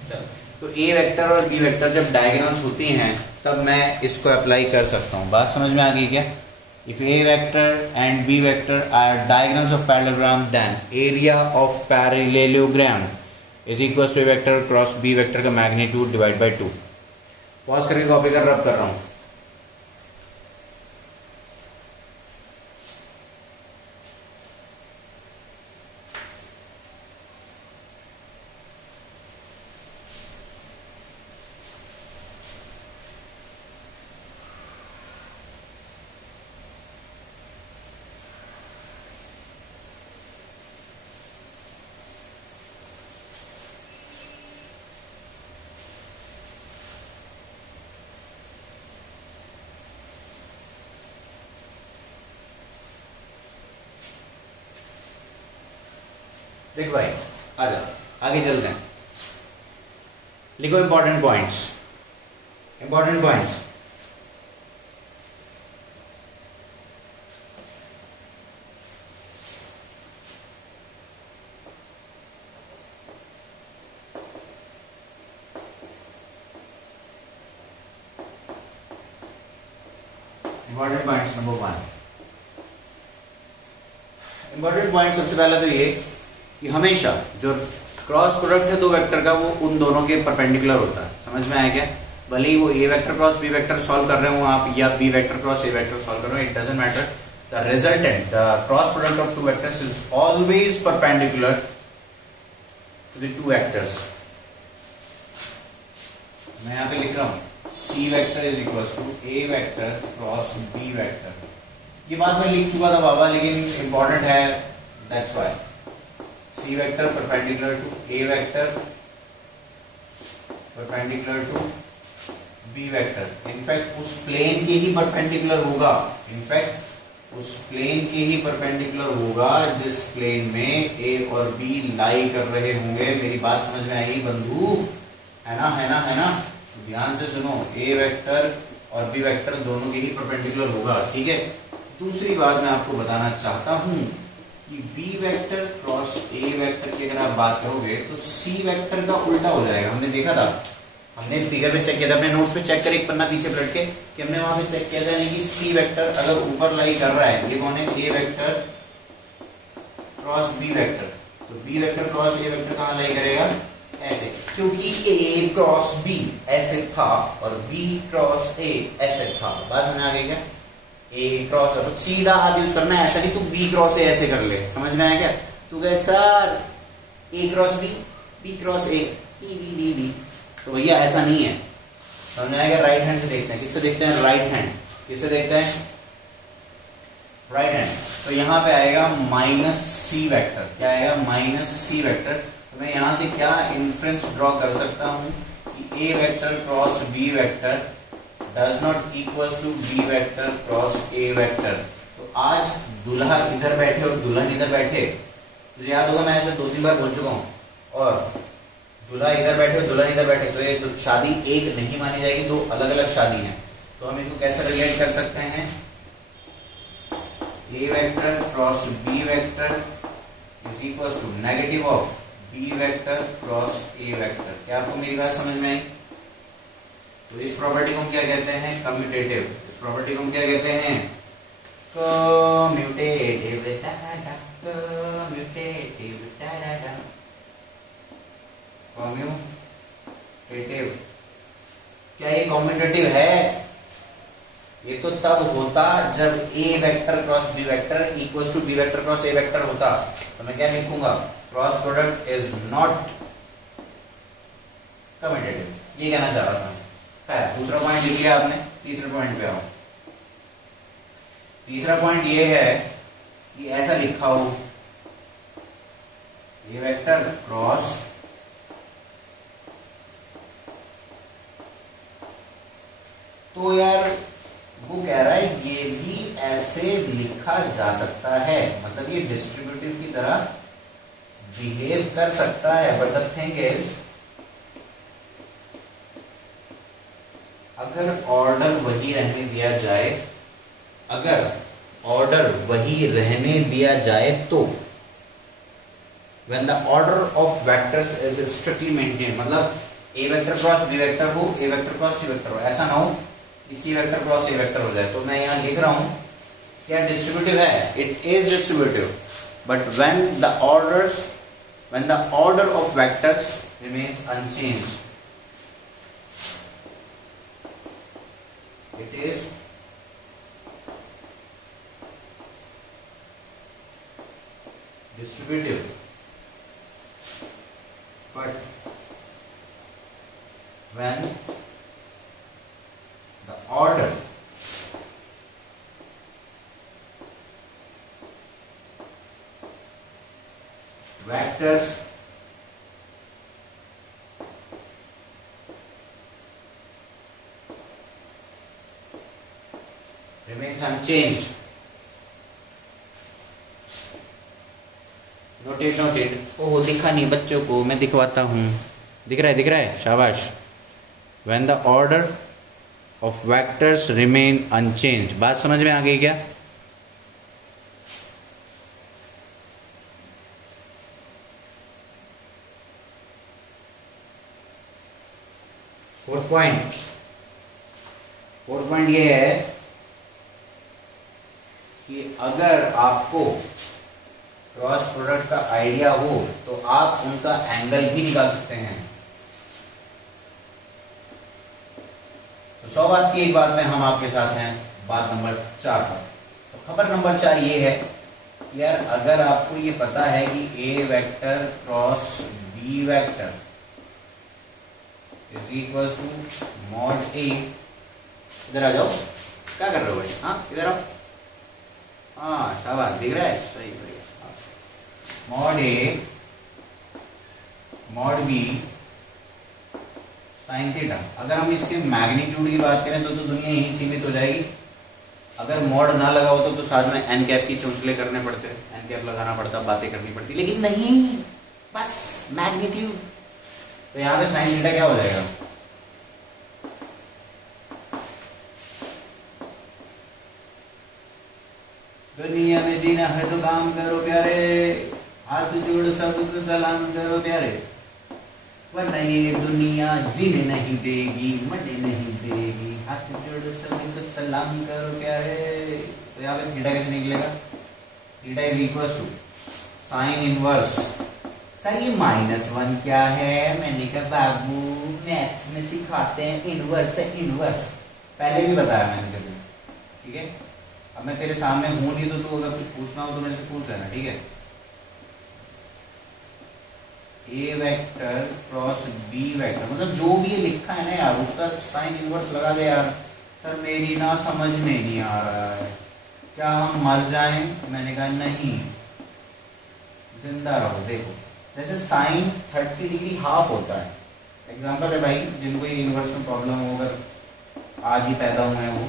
चल, तो ए वेक्टर और बी वेक्टर जब डायगोनल्स होती हैं तब मैं इसको अप्लाई कर सकता हूँ। बात समझ में आ गई क्या? If A vector and B vector are diagonals of parallelogram, then area of parallelogram is equals to A vector cross B vector का magnitude divide by 2. पॉज करके कॉपी कर रब कर रहा हूँ. देख भाई आजा आगे चलते हैं. लिखो important points. Important points important points number 1. Important point सबसे पहला तो ये कि हमेशा जो क्रॉस प्रोडक्ट है दो वेक्टर का वो उन दोनों के परपेंडिकुलर होता है. समझ में आया क्या? भले ही वो A vector cross B vector solve कर रहे हो आप या B vector cross A vector solve कर रहे हो, it doesn't matter. The resultant the cross product of two vectors is always perpendicular to the two vectors. मैं यहाँ पे लिख रहा हूँ C vector is equal to A vector cross B vector. ये बात मैं लिख चुका था बाबा, लेकिन इंपॉर्टेंट है, that's why. C vector perpendicular to A vector perpendicular to B vector. In fact उस प्लेन के ही परपेंडिकुलर होगा. इनफैक्ट उस प्लेन के ही परपेंडिकुलर होगा जिस प्लेन में A और B लाई कर रहे होंगे. मेरी बात समझ में आएगी बंधु? है ना, है ना, है ना? ध्यान से सुनो, A वेक्टर और B वेक्टर दोनों के ही परपेंडिकुलर होगा. ठीक है. दूसरी बात मैं आपको बताना चाहता हूं कि B vector cross A vector की अगर आप बात करोगे तो C वेक्टर का उल्टा हो जाएगा. हमने देखा था, हमने फिगर में चेक किया था, अपने नोट्स पे चेक कर एक पन्ना पीछे पलट के कि हमने वहां पे चेक किया था नहीं कि C वेक्टर अगर ऊपर लाई कर रहा है, ये कौन है? A vector cross B vector. तो B vector cross A vector कहां लाई करेगा? ऐसे, क्योंकि A क्रॉस B ऐसे था और B क्रॉस A ऐसे था. बात समझ आ गई क्या? A क्रॉस तो सीधा हाथ यूज करना है, ऐसा नहीं तू B क्रॉस A ऐसे कर ले. समझ में आया क्या? तू कहे sir A cross B, B cross A, D. तो भैया ऐसा नहीं है. समझ में आएगा? राइट हैंड से देखते हैं. किससे देखते हैं? Right hand. किससे देखते हैं? Right hand. तो यहाँ पे आएगा माइनस C वेक्टर. क्या आएगा? Minus C vector. तो मैं यहाँ से क्या इन्फ्रेंस ड्रॉ कर सकता हूँ कि A vector cross B vector does not equals to B vector cross A vector. तो आज दूल्हा इधर बैठे और दुल्हन इधर बैठे, तुझे याद होगा मैं ऐसे 2-3 बार बोल चुका हूँ. और दूल्हा इधर बैठे और दुल्हन इधर बैठे, तो ये तो शादी एक नहीं मानी जाएगी, दो अलग अलग शादी हैं. तो हम इसको कैसे रिलेट कर सकते हैं? A vector cross B vector is equals to negative of B vector cross A vector. क्या आपको मेरी बात समझ में आई? तो इस प्रॉपर्टी को हम क्या कहते हैं? कम्यूटेटिव. इस प्रॉपर्टी को हम क्या कहते हैं? कम्यूटेटिव. कम्यूटेटिव. क्या ये कम्यूटेटिव है? ये तो तब होता जब A vector cross B vector equals to B vector cross A vector होता. तो मैं क्या लिखूंगा? Cross product is not commutative. ये कहना चाह रहा था. दूसरा पॉइंट लिख लिया आपने. तीसरे पॉइंट पे आओ. तीसरा पॉइंट ये है कि ऐसा लिखा हो ये वेक्टर क्रॉस तो यार वो कह रहा है ये भी ऐसे लिखा जा सकता है, मतलब ये डिस्ट्रीब्यूटिव की तरह बिहेव कर सकता है. बट द थिंग इज अगर ऑर्डर वही रहने दिया जाए, अगर ऑर्डर वही रहने दिया जाए तो when the order of vectors is strictly maintained, मतलब A vector cross B vector हो, A vector cross C vector हो, ऐसा ना हो कि C vector cross A vector हो जाए. तो मैं यहाँ लिख रहा हूं क्या डिस्ट्रीब्यूटिव है? It is distributive, but when the order of vectors remains unchanged, इट इज distributive, but when the order vectors remains unchanged. Noted. ओह दिखा नहीं बच्चों को, मैं दिखवाता हूँ। दिख रहा है, शाबाश। When the order of vectors remain unchanged. बात समझ में आ गई क्या? फोर्थ पॉइंट ये है कि अगर आपको क्रॉस प्रोडक्ट का आइडिया हो तो आप उनका एंगल भी निकाल सकते हैं। तो 100 बात की एक बात में हम आपके साथ हैं, बात नंबर 4 पर। तो खबर नंबर 4 ये है यार, अगर आपको ये पता है कि A vector cross B vector is equal to mod A. इधर आ जाओ, क्या कर रहे हो भाई? हाँ इधर आओ। हाँ शाबाश, दिख रहा है, सही बढ़िया। Mod A mod B sine theta. अगर हम इसके मैग्नीट्यूड की बात करें तो दुनिया यहीं सीमित हो जाएगी। अगर मॉड ना लगा हो तो साथ में एन कैप की चौंचले करने पड़ते, एन कैप लगाना पड़ता, बातें करनी पड़ती, लेकिन नहीं, बस मैग्नीट्यूड। तो यहाँ पे साइन थीटा क्या हो जाएगा? दुनिया में जीना है तो काम करो प्यारे, हाथ जोड़ सबको सलाम करो प्यारे, वरना ये दुनिया जीने नहीं देगी, मरने नहीं देगी। हाथ जोड़ सबको सलाम करो प्यारे। तो यहाँ पे थीटा कैसे निकलेगा? Theta is equal to sine inverse. Sir ये -1 क्या है? मैंने कहा बाबू मैथ्स में सिखाते हैं इनवर्स है, इनवर्स पहले भी बताया मैंने कभी, ठीक है। अब मैं तेरे सामने हूं नहीं तो तू अगर कुछ पूछना हो तो मेरे से पूछ लेना, ठीक है। ए वेक्टर क्रॉस बी वेक्टर, मतलब जो भी ये लिखा है ना यार उसका साइन इनवर्स लगा दे यार। सर मेरी ना समझ में नहीं आ रहा है, क्या हम मर जाएं? मैंने कहा नहीं, जिंदा रहो। देखो जैसे साइन 30 डिग्री हाफ होता है, एग्जाम्पल है भाई, जिनको ये इनवर्स में प्रॉब्लम हो, अगर आज ही पैदा हुए हैं वो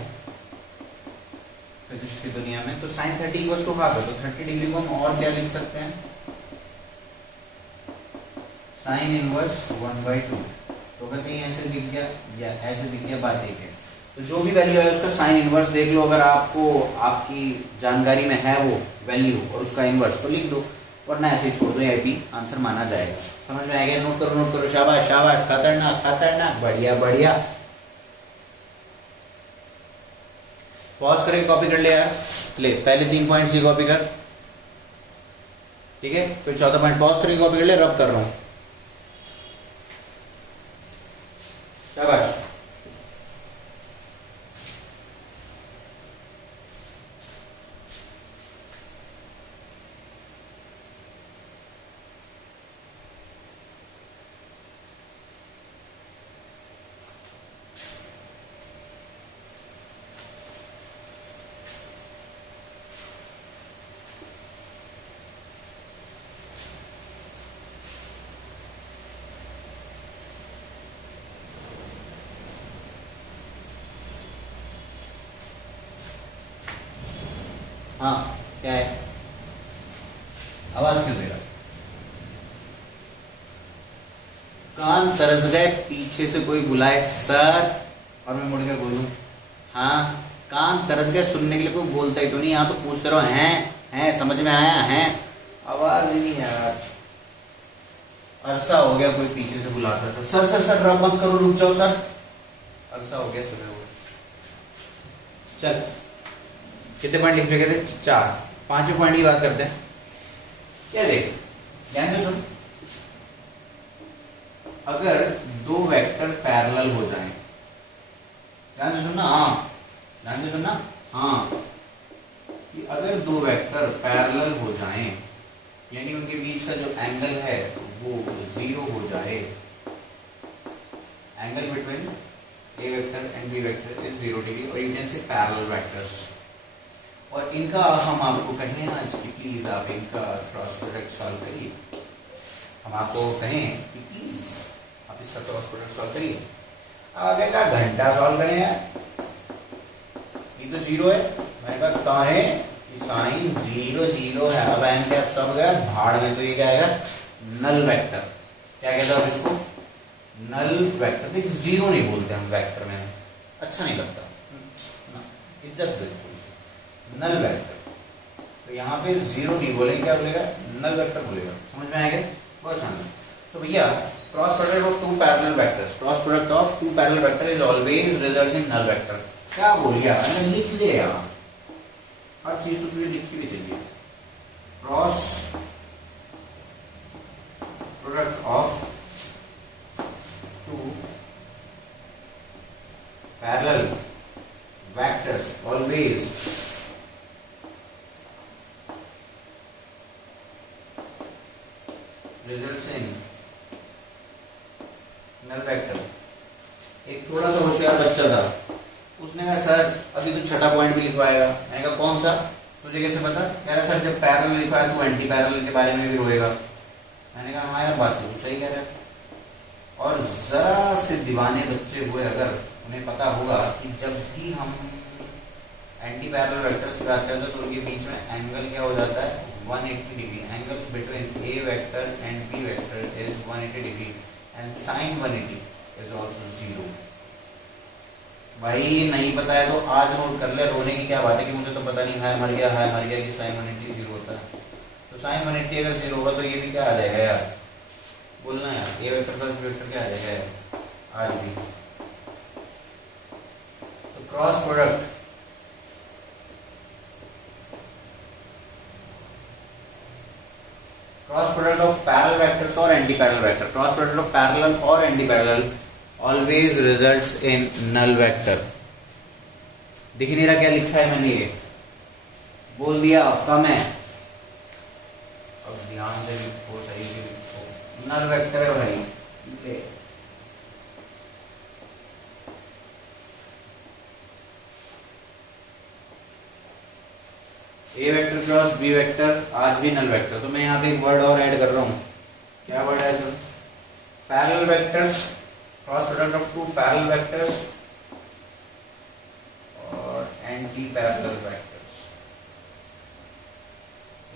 फिजिक्स की दुनिया में, तो साइन 30 इक्वल्स टू हाफ है। तो 30 डिग्री को हम और क्या लिख सकते हैं? Sine inverse 1/2। तो अगर कहीं ऐसे दिख गया या ऐसे दिख गया, बात एक है। तो जो भी वैल्यू है उसका साइन इनवर्स देख लो, अगर आपको आपकी जानकारी में है वो वैल्यू और उसका इनवर्स तो लिख दो, वरना ऐसे छोड़ दो, ये भी आंसर माना जाएगा। समझ में आ गया? नोट करो, शाबाश शाबाश, खतरनाक खतरनाक, बढ़िया बढ़िया। पॉज करके कॉपी कर ले यार, ले पहले 3 पॉइंट्स ही कॉपी कर, ठीक है। फिर चौथा पॉइंट पॉज करके कॉपी कर ले, रब कर रहा हूं, शाबाश। हाँ क्या है? आवाज क्यों दे रहा? कान तरस गए, पीछे से कोई बुलाए सर, और मैं मुड़ के बोलूं हाँ। कान तरस गए, सुनने के लिए कोई बोलता ही तो नहीं, यहाँ तो पूछते रहो हैं समझ में आया है? आवाज ही नहीं यार। अरसा हो गया कोई पीछे से बुलाता था, सर सर सर रब मत करो, रुक जाओ सर, अरसा हो गया सुबह हो। चल कितने पॉइंट लिख रखे थे? 4। 5वें पॉइंट की बात करते हैं। क्या देख, ध्यान से सुन, अगर दो वेक्टर पैरेलल हो जाएं, ध्यान से सुनना, हाँ ध्यान से सुनना, हाँ, कि अगर दो वेक्टर पैरेलल हो जाएं, यानी उनके बीच का जो एंगल है वो 0 हो जाए, angle between A vector and B vector is 0 degree, और you can say parallel vectors, और इनका हम आपको कहें आज कि प्लीज आप इनका क्रॉस प्रोडक्ट सॉल्व करिए। हम आपको कहें कि प्लीज आप इसका क्रॉस प्रोडक्ट सॉल्व करिए। आगे का घंटा सॉल्व करें यार, ये तो 0 है, मैंने कहा कहाँ है कि साइन 0 0 है। अब एन कैप सब गया भाड़ में, तो ये क्या आएगा? Null vector. क्या कहते हैं आप इसको? Null vector. देख 0 नहीं बोलते हम वेक्टर में, अच्छा नहीं लगता, इज्जत बिल्कुल। नल वेक्टर, तो यहाँ पे 0 नहीं बोलेंगे, क्या बोलेगा? नल वेक्टर बोलेगा। समझ में आएगा? बहुत शानदार। तो भैया cross product of 2 parallel vectors, cross product of 2 parallel vector is always results in null vector. क्या बोल गया मैंने? लिख ले यहाँ, हर चीज तो तुझे लिखी भी चाहिए। Cross product of 2 parallel vectors always results in null vector. एक थोड़ा सा होशियार बच्चा था, उसने कहा सर अभी तो छठा पॉइंट भी लिखवाएगा। मैंने कहा कौन सा? तुझे कैसे पता? कह रहा सर जब पैरेलल लिखा है तो एंटी पैरेलल के बारे में भी रोएगा। मैंने कहा हाँ यार बात तो सही कह रहा है। और जरा से दीवाने बच्चे हुए अगर, उन्हें पता होगा कि जब भी हम एंटी पैरेलल वेक्टर्स की बात करते हैं तो उनके बीच में एंगल क्या हो जाता है? 180 degree. Angle between A vector and B vector is 180 degree and sine 180 is also 0। भाई नहीं पता है तो आज नोट कर ले, रोने की क्या बात है कि मुझे तो पता नहीं, है मर गया कि साइन 180 0 होता है। तो साइन 180 अगर 0 होगा तो ये भी क्या आ जाएगा यार? बोलना यार, ए वेक्टर प्लस बी वेक्टर क्या आ जाएगा यार? आज भी। तो cross product of parallel vectors or anti-parallel vector, cross product of parallel or anti-parallel always results in null vector। दिख नहीं रहा क्या लिखा है मैंने? ये बोल दिया, कम है। अब ध्यान से लिखो, सही से लिखो। नल वेक्टर है भाई, ले ए वेक्टर क्रॉस बी वेक्टर आज भी नल वेक्टर। तो मैं यहाँ पे एक वर्ड और ऐड कर रहा हूँ। क्या वर्ड ऐड करूँ? Parallel vectors, cross product of 2 parallel vectors और एंटी पैरेलल वेक्टर्स।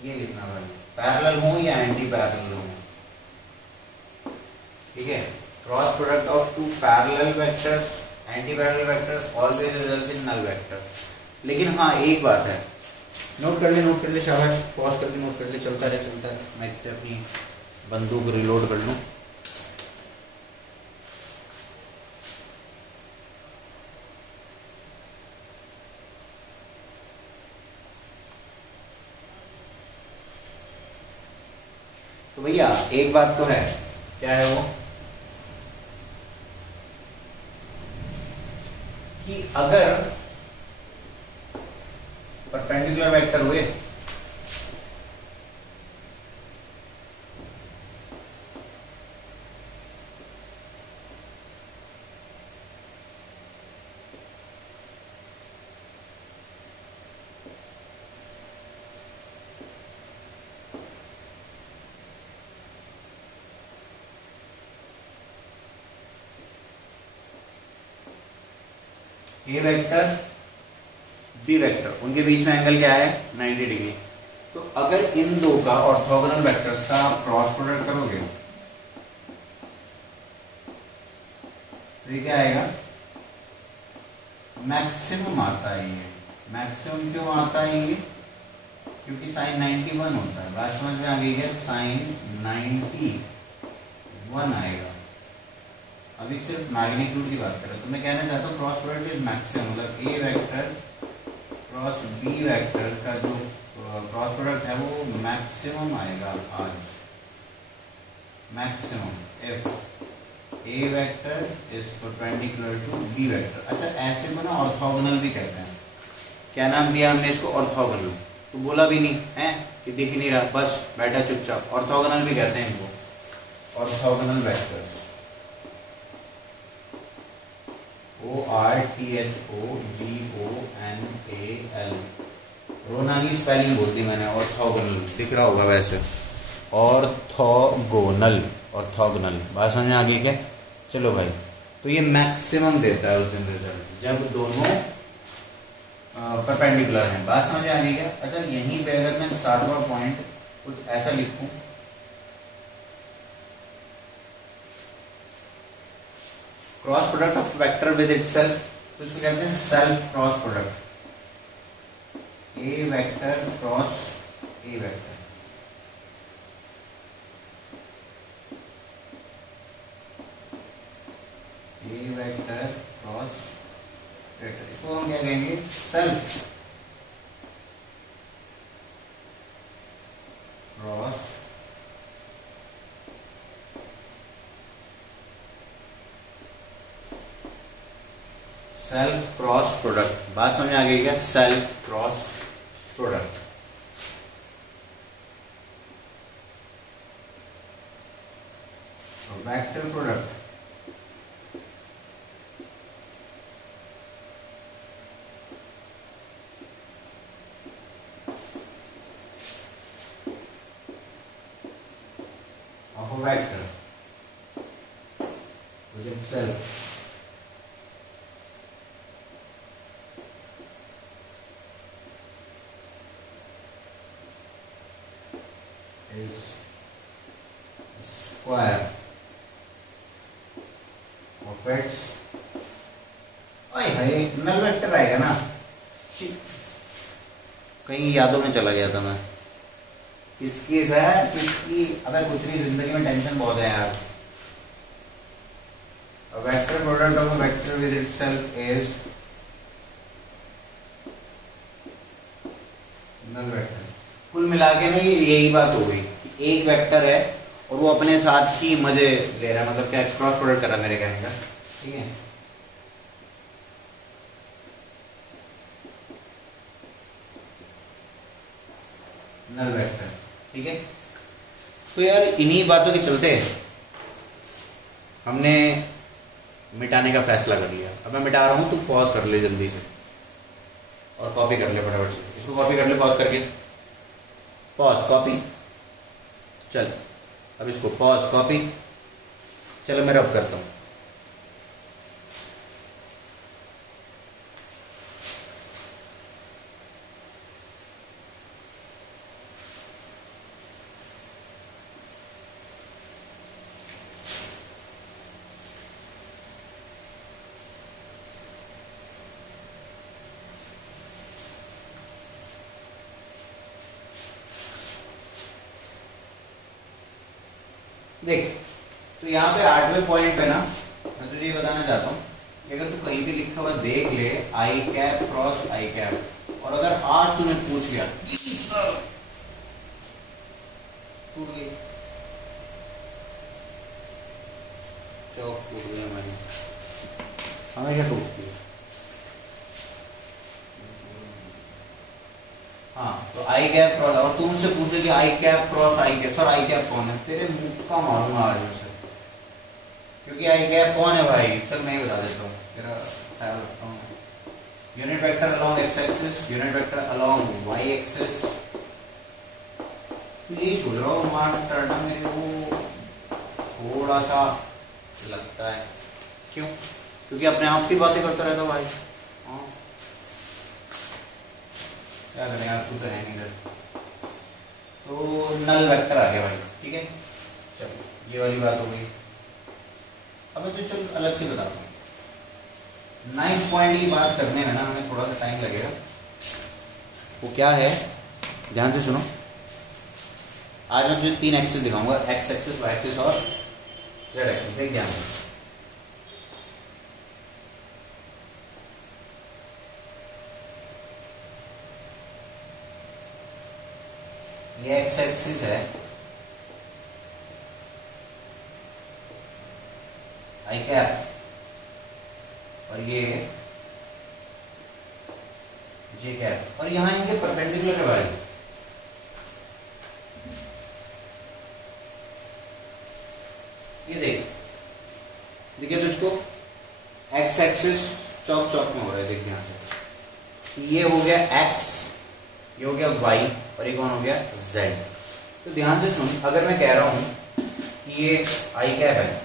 ये लिखना भाई, पैरेलल हो या एंटी पैरेलल हो, ठीक है। Cross product of 2 parallel vectors, anti parallel vectors always results in null vector. लेकिन हाँ एक बात है, नोट कर ले, शाबाश, पॉज करके नोट कर ले, चलता रहे। मैं अपनी बंदूक रिलोड कर लूँ। तो भैया एक बात तो है, क्या है वो? कि अगर परपेंडिकुलर वेक्टर हुए ए वेक्टर बी वेक्टर, उनके बीच में एंगल क्या है? 90 डिग्री। तो अगर इन दो का ऑर्थोगोनल वेक्टर्स का आप क्रॉस प्रोडक्ट करोगे तो ये क्या आएगा? मैक्सिमम आता है ये। मैक्सिमम क्यों आता है ये? क्योंकि साइन 91 होता है। बात समझ में आ गई है? साइन 91 आएगा। अभी सिर्फ मैग्नीट्यूड की बात करें तो मैं कहना चाहता हूँ क्रॉस प्रोडक्ट इज मैक्सिमम, मतलब A vector cross B vector का जो क्रॉस प्रोडक्ट है वो मैक्सिमम आएगा आज, maximum if A vector is perpendicular to B vector. अच्छा, ऐसे को ना ऑर्थोगोनल भी कहते हैं। क्या नाम दिया हमने इसको? ऑर्थोगोनल। तो बोला भी नहीं है कि दिख नहीं रहा, बस बैठा चुपचाप। ऑर्थोगोनल भी कहते हैं इनको, ऑर्थोगोनल वेक्टर्स। ORTHOGONAL। रोना की स्पेलिंग बोल दी मैंने, ऑर्थोगोनल दिख रहा होगा वैसे, ऑर्थोगोनल, ऑर्थोगोनल। बात समझ में आ गई क्या? चलो भाई, तो ये मैक्सिमम देता है उस दिन रिजल्ट जब दोनों परपेंडिकुलर हैं। बात समझ में आ गई क्या? अच्छा, यहीं पे अगर मैं 7वां पॉइंट कुछ ऐसा लिखूं, cross product of vector with itself, तो इसको कहते हैं self cross product. A vector cross A vector, A vector cross vector, इसको हम क्या कहेंगे? Self cross self cross product. बात समझ में आ गई क्या? Self cross product. Vector product of a vector with itself is square of its, हाय नल वेक्टर आएगा ना, कहीं यादों में चला गया था मैं। किसकी सर? किसकी? अबे कुछ नहीं, जिंदगी में टेंशन बहुत है यार। A vector product of a vector with itself is null vector। कुल मिला के ना यही बात हो गई कि एक वेक्टर है और वो अपने साथ ही मजे ले रहा है, मतलब क्या क्रॉस प्रोडक्ट कर रहा है मेरे कहने का, ठीक है। नल वेक्टर, ठीक है। तो यार इन्हीं बातों के चलते हमने मिटाने का फैसला कर लिया। अब मैं मिटा रहा हूं, तू पॉज कर ले जल्दी से और कॉपी कर ले फटाफट से। इसको कॉपी कर ले पॉज करके, पॉज कॉपी। चल अब इसको पॉज कॉपी। चलो मैं रब करता हूं। देख, तो यहाँ पे 8वें पॉइंट पे ना मैं तुझे ये बताना चाहता हूँ कि अगर तू कहीं भी लिखा हुआ देख ले आई कैप क्रॉस आई कैप, और अगर आज तूने पूछ लिया टूट गई, चौक टूट गई हमारी, हमेशा टूटती है। हाँ, तो आई कैप क्रॉस, और तू मुझसे पूछ ले कि I cap cross I cap, sir I cap कौन है? तेरे मुंह का मारूंगा आज मैं सर, क्योंकि आई कैप कौन है भाई? चल मैं ही बता देता हूँ, तेरा ख्याल रखता हूँ। Unit vector along X axis, unit vector along Y axis. तो यही सोच रहा हूँ, मार्क करना मेरे को थोड़ा सा लगता है। क्यों? क्योंकि अपने आप से बातें करता रहता भाई। हाँ, क्या करें यार, तू तो है नहीं इधर। तो नल वेक्टर आ गया भाई, ठीक है। चलो ये वाली बात हो गई। अब मैं तो चल अलग से बताता हूँ। 9th पॉइंट की बात करने में ना हमें थोड़ा सा टाइम लगेगा। वो क्या है, ध्यान से सुनो। आज मैं तुझे 3 एक्सिस दिखाऊंगा, एक्स एक्सिस, वाई एक्सिस और जेड एक्सिस। देख ध्यान से। ये एक्स एक्सिस है, आई कैप, और ये जे कैप, और यहां इनके परपेंडिकुलर है भाई। ये देखिए तुझको एक्स एक्सिस चौक चौक में हो रहा है, देख ध्यान से। ये हो गया एक्स, ये हो गया वाई, और ये कौन हो गया जेड। तो ध्यान से सुन, अगर मैं कह रहा हूं कि ये आई कैप है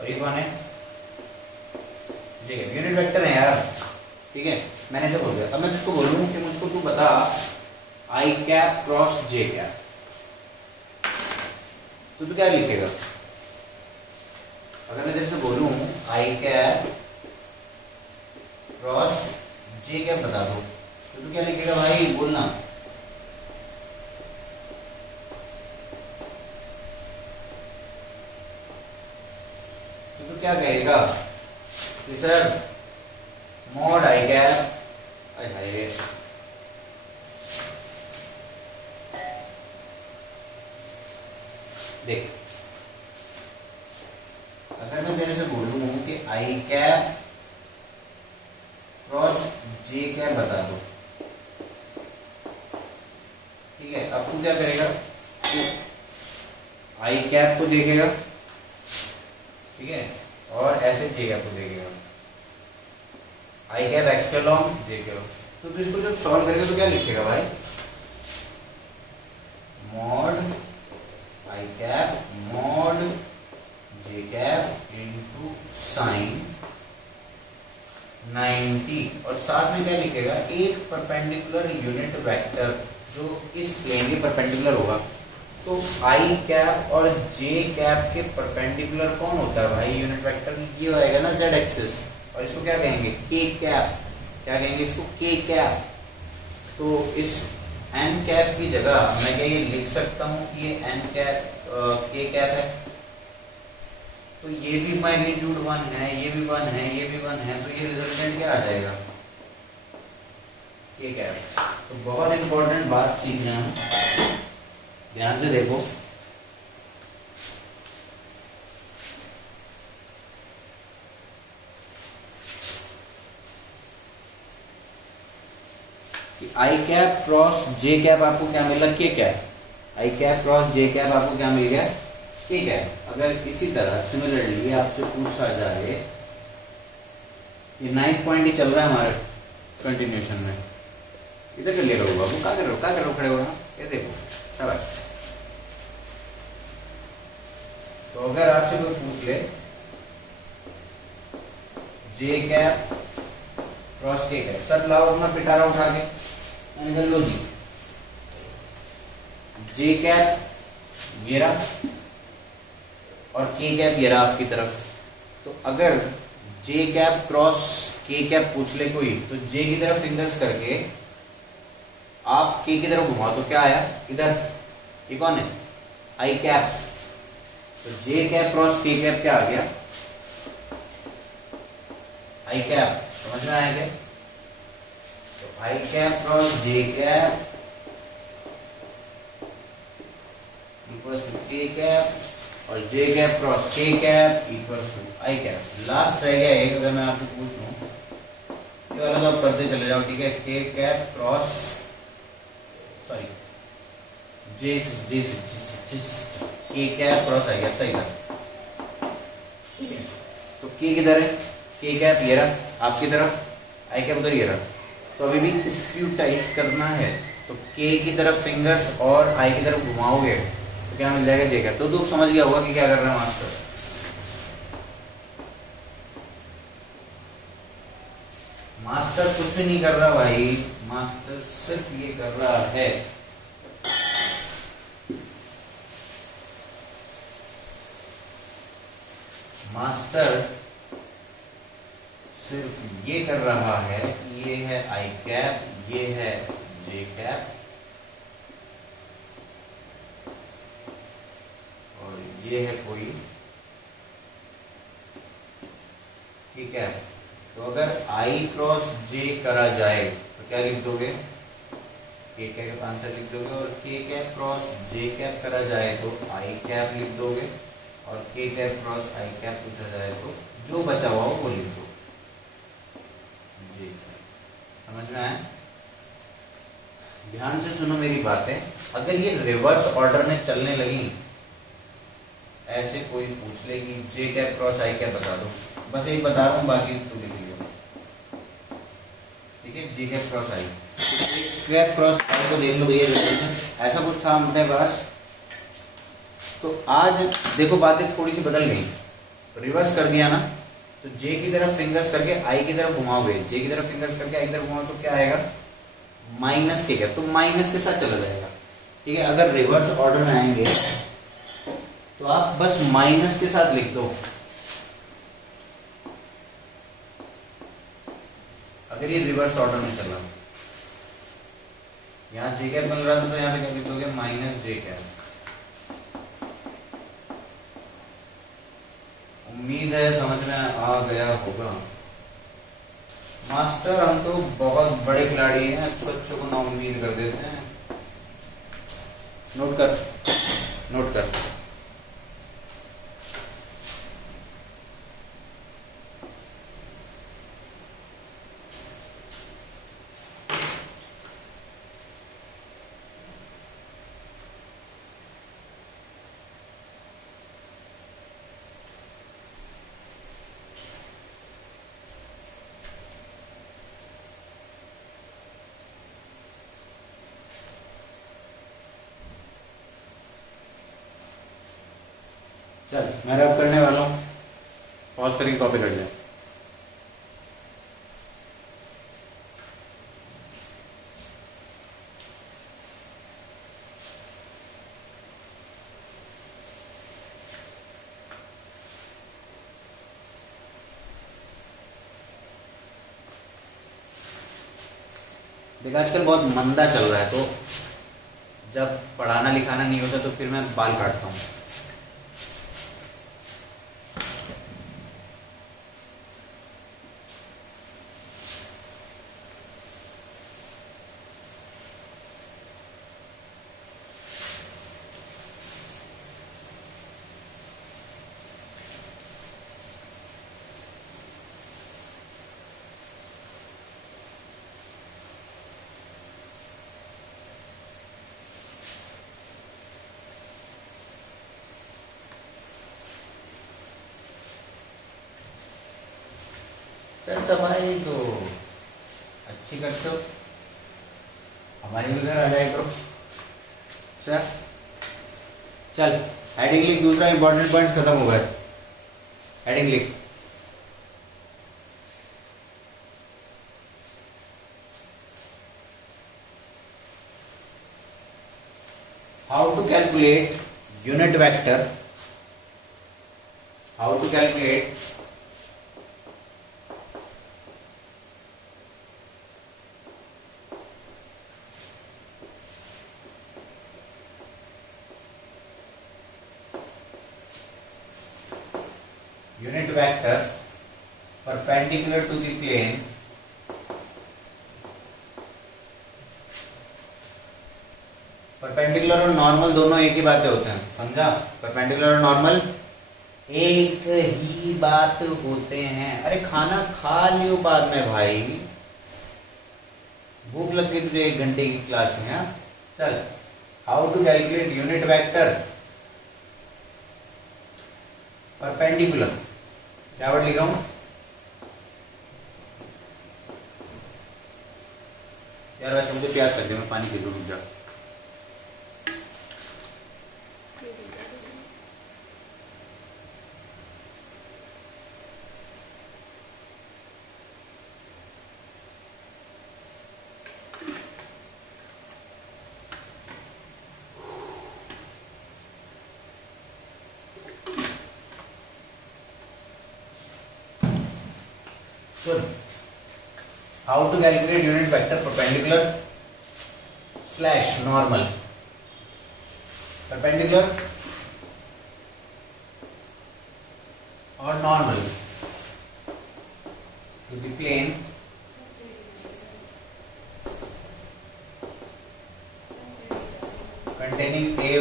और ये कौन है ठीक है, यूनिट वेक्टर है यार, ठीक है, मैंने ऐसे बोल दिया। अब मैं तुझको बोलूं कि मुझको तू बता आई कैप क्रॉस जे कैप, तो तू क्या लिखेगा? अगर मैं तेरे से बोलूं आई कैप क्रॉस जे कैप बता दो, तो तू क्या लिखेगा भाई, बोलना। तो तू क्या कहेगा कि सर मॉड आई कैप, देख अगर मैं तेरे से बोलूं कि I cap cross J cap बता दो, ठीक है, अब तू क्या करेगा, तू आई कैप को देखेगा, ठीक है, और ऐसे जे कैप को देखेगा, आई कैप एक्स के लॉन्ग जे के लॉन्ग। तो तू इसको जब सॉल्व करेगा तो क्या लिखेगा भाई, मॉड आई कैप मॉड जे कैप इंटू साइन 90, और साथ में क्या लिखेगा, एक परपेंडिकुलर यूनिट वेक्टर जो इस प्लेन के परपेंडिकुलर होगा। तो आई कैप और जे कैप के परपेंडिकुलर कौन होता है भाई, यूनिट वेक्टर, ये होएगा ना जेड एक्सिस, और इसको क्या कहेंगे के कैप, क्या कहेंगे इसको के कैप। तो इस एन कैप की जगह मैं क्या ये लिख सकता हूँ कि ये एन कैप के कैप है, तो ये भी मैग्नीट्यूड 1 है, ये भी 1 है, ये भी 1 है, तो ये रिजल्टेंट क्या आ जाएगा, के कैप। तो बहुत इंपॉर्टेंट बात सीखना है, ध्यान से देखो। आई कैप क्रॉस जे कैप आपको क्या मिला, के कैप, आई कैप क्रॉस जे कैप आपको क्या मिल गया, के कैप। अगर इसी तरह सिमिलरली आपसे पूछा जाए, ये 9th पॉइंट ही चल रहा है हमारे कंटिन्यूएशन में, इधर कर लेगा बाबू, क्या कर रहे हो खड़े हो ना, ये देखो शाबाश। तो अगर आपसे कोई पूछ ले जे cap cross K cap, sir लाओ अपना पिटारा उठा के, मैंने कहा लो जी, जे कैप ये रहा और के कैप ये रहा आपकी तरफ। तो अगर जे कैप क्रॉस के कैप पूछ ले कोई, तो जे की तरफ फिंगर्स करके आप के की तरफ घुमाओ, तो क्या आया इधर, ये कौन है आई कैप। तो जे कैप क्रॉस के कैप क्या आ गया, आई कैप, समझ में आया क्या? तो I cap cross J cap equals to K cap, और J cap cross K cap equals to I cap. Last रह गया एक, अगर मैं आपको पूछ लूं, ये वाला तो आप करते चले जाओ, ठीक है, के कैप क्रॉस सॉरी जे के कैप क्रॉस आई कैप, सही था, ठीक है। तो के किधर है, के कैप ये रहा आपकी तरफ, आई कैप उधर ये रहा। तो अभी भी स्क्रू टाइट करना है, तो के की तरफ फिंगर्स और आई की तरफ घुमाओगे तो क्या मिल जाएगा, जे कैप। तो तू समझ गया होगा कि क्या कर रहा है मास्टर। मास्टर कुछ नहीं कर रहा भाई, मास्टर सिर्फ ये कर रहा है मास्टर सिर्फ ये कर रहा है कि ये है आई कैप, ये है जे कैप, और ये है कोई ठीक है। तो अगर आई क्रॉस जे करा जाए तो क्या लिख दोगे, के कैप आंसर लिख दोगे और के कैप क्रॉस जे कैप करा जाए तो आई कैप लिख दोगे और के कैप क्रॉस आई कैप पूछा जाए तो जो बचा हुआ हो वो लिख दो जी। समझ में आया? ध्यान से सुनो मेरी बातें। अगर ये रिवर्स ऑर्डर में चलने लगी, ऐसे कोई पूछ ले कि जे कैप क्रॉस आई कैप बता दो, बस एक बता रहा हूँ, बाकी तू लिख लियो, ठीक है? जे cap cross I, cap cross आई को देख लो भैया रिलेशन, ऐसा कुछ था अपने पास। तो आज देखो बातें थोड़ी सी बदल गई, रिवर्स कर दिया ना, तो जे की तरफ फिंगर्स करके आई की तरफ घुमाओगे, जे की तरफ फिंगर्स करके आई की तरफ घुमाओ तो क्या आएगा? माइनस के कैप, तो माइनस के साथ चला जाएगा, ठीक है? अगर रिवर्स ऑर्डर में आएंगे तो आप बस माइनस के साथ लिख दो। अगर ये रिवर्स ऑर्डर में चला, यहां जे कैप मिल रहा था तो यहां पे क्या लिख दोगे? माइनस जे कैप। उम्मीद है समझ में आ गया होगा। मास्टर हम तो बहुत बड़े खिलाड़ी हैं, अच्छों को ना उम्मीद कर देते हैं। नोट कर, नोट कर। चल मैं रैप करने वाला हूँ, पॉज करके कॉपी कर ले। देख आजकल बहुत मंदा चल रहा है, तो जब पढ़ाना लिखाना नहीं होता तो फिर मैं बाल काटता हूँ। सर सफाई तो अच्छी करते हो, हमारे भी घर आ जाए करो सर। चल हेडिंग लिख, दूसरा इंपॉर्टेंट पॉइंट्स खत्म हो गए, हेडिंग लिख। How to calculate unit vector, how to calculate unit vector perpendicular to the plane perpendicular और नॉर्मल दोनों एक ही बातें होते हैं, समझा? परपेंडिकुलर और नॉर्मल एक ही बात होते हैं। अरे खाना खा लियो बाद में भाई, भूख लग गई तुझे 1 घंटे की क्लास में। हाँ चल, how to calculate unit vector perpendicular, क्या वर्ड लिख रहा हूं यार? वैसे मुझे प्यास लग गई, मैं पानी पी लूं, रुक जा। सुन, how to calculate unit vector perpendicular slash normal, perpendicular और normal to the plane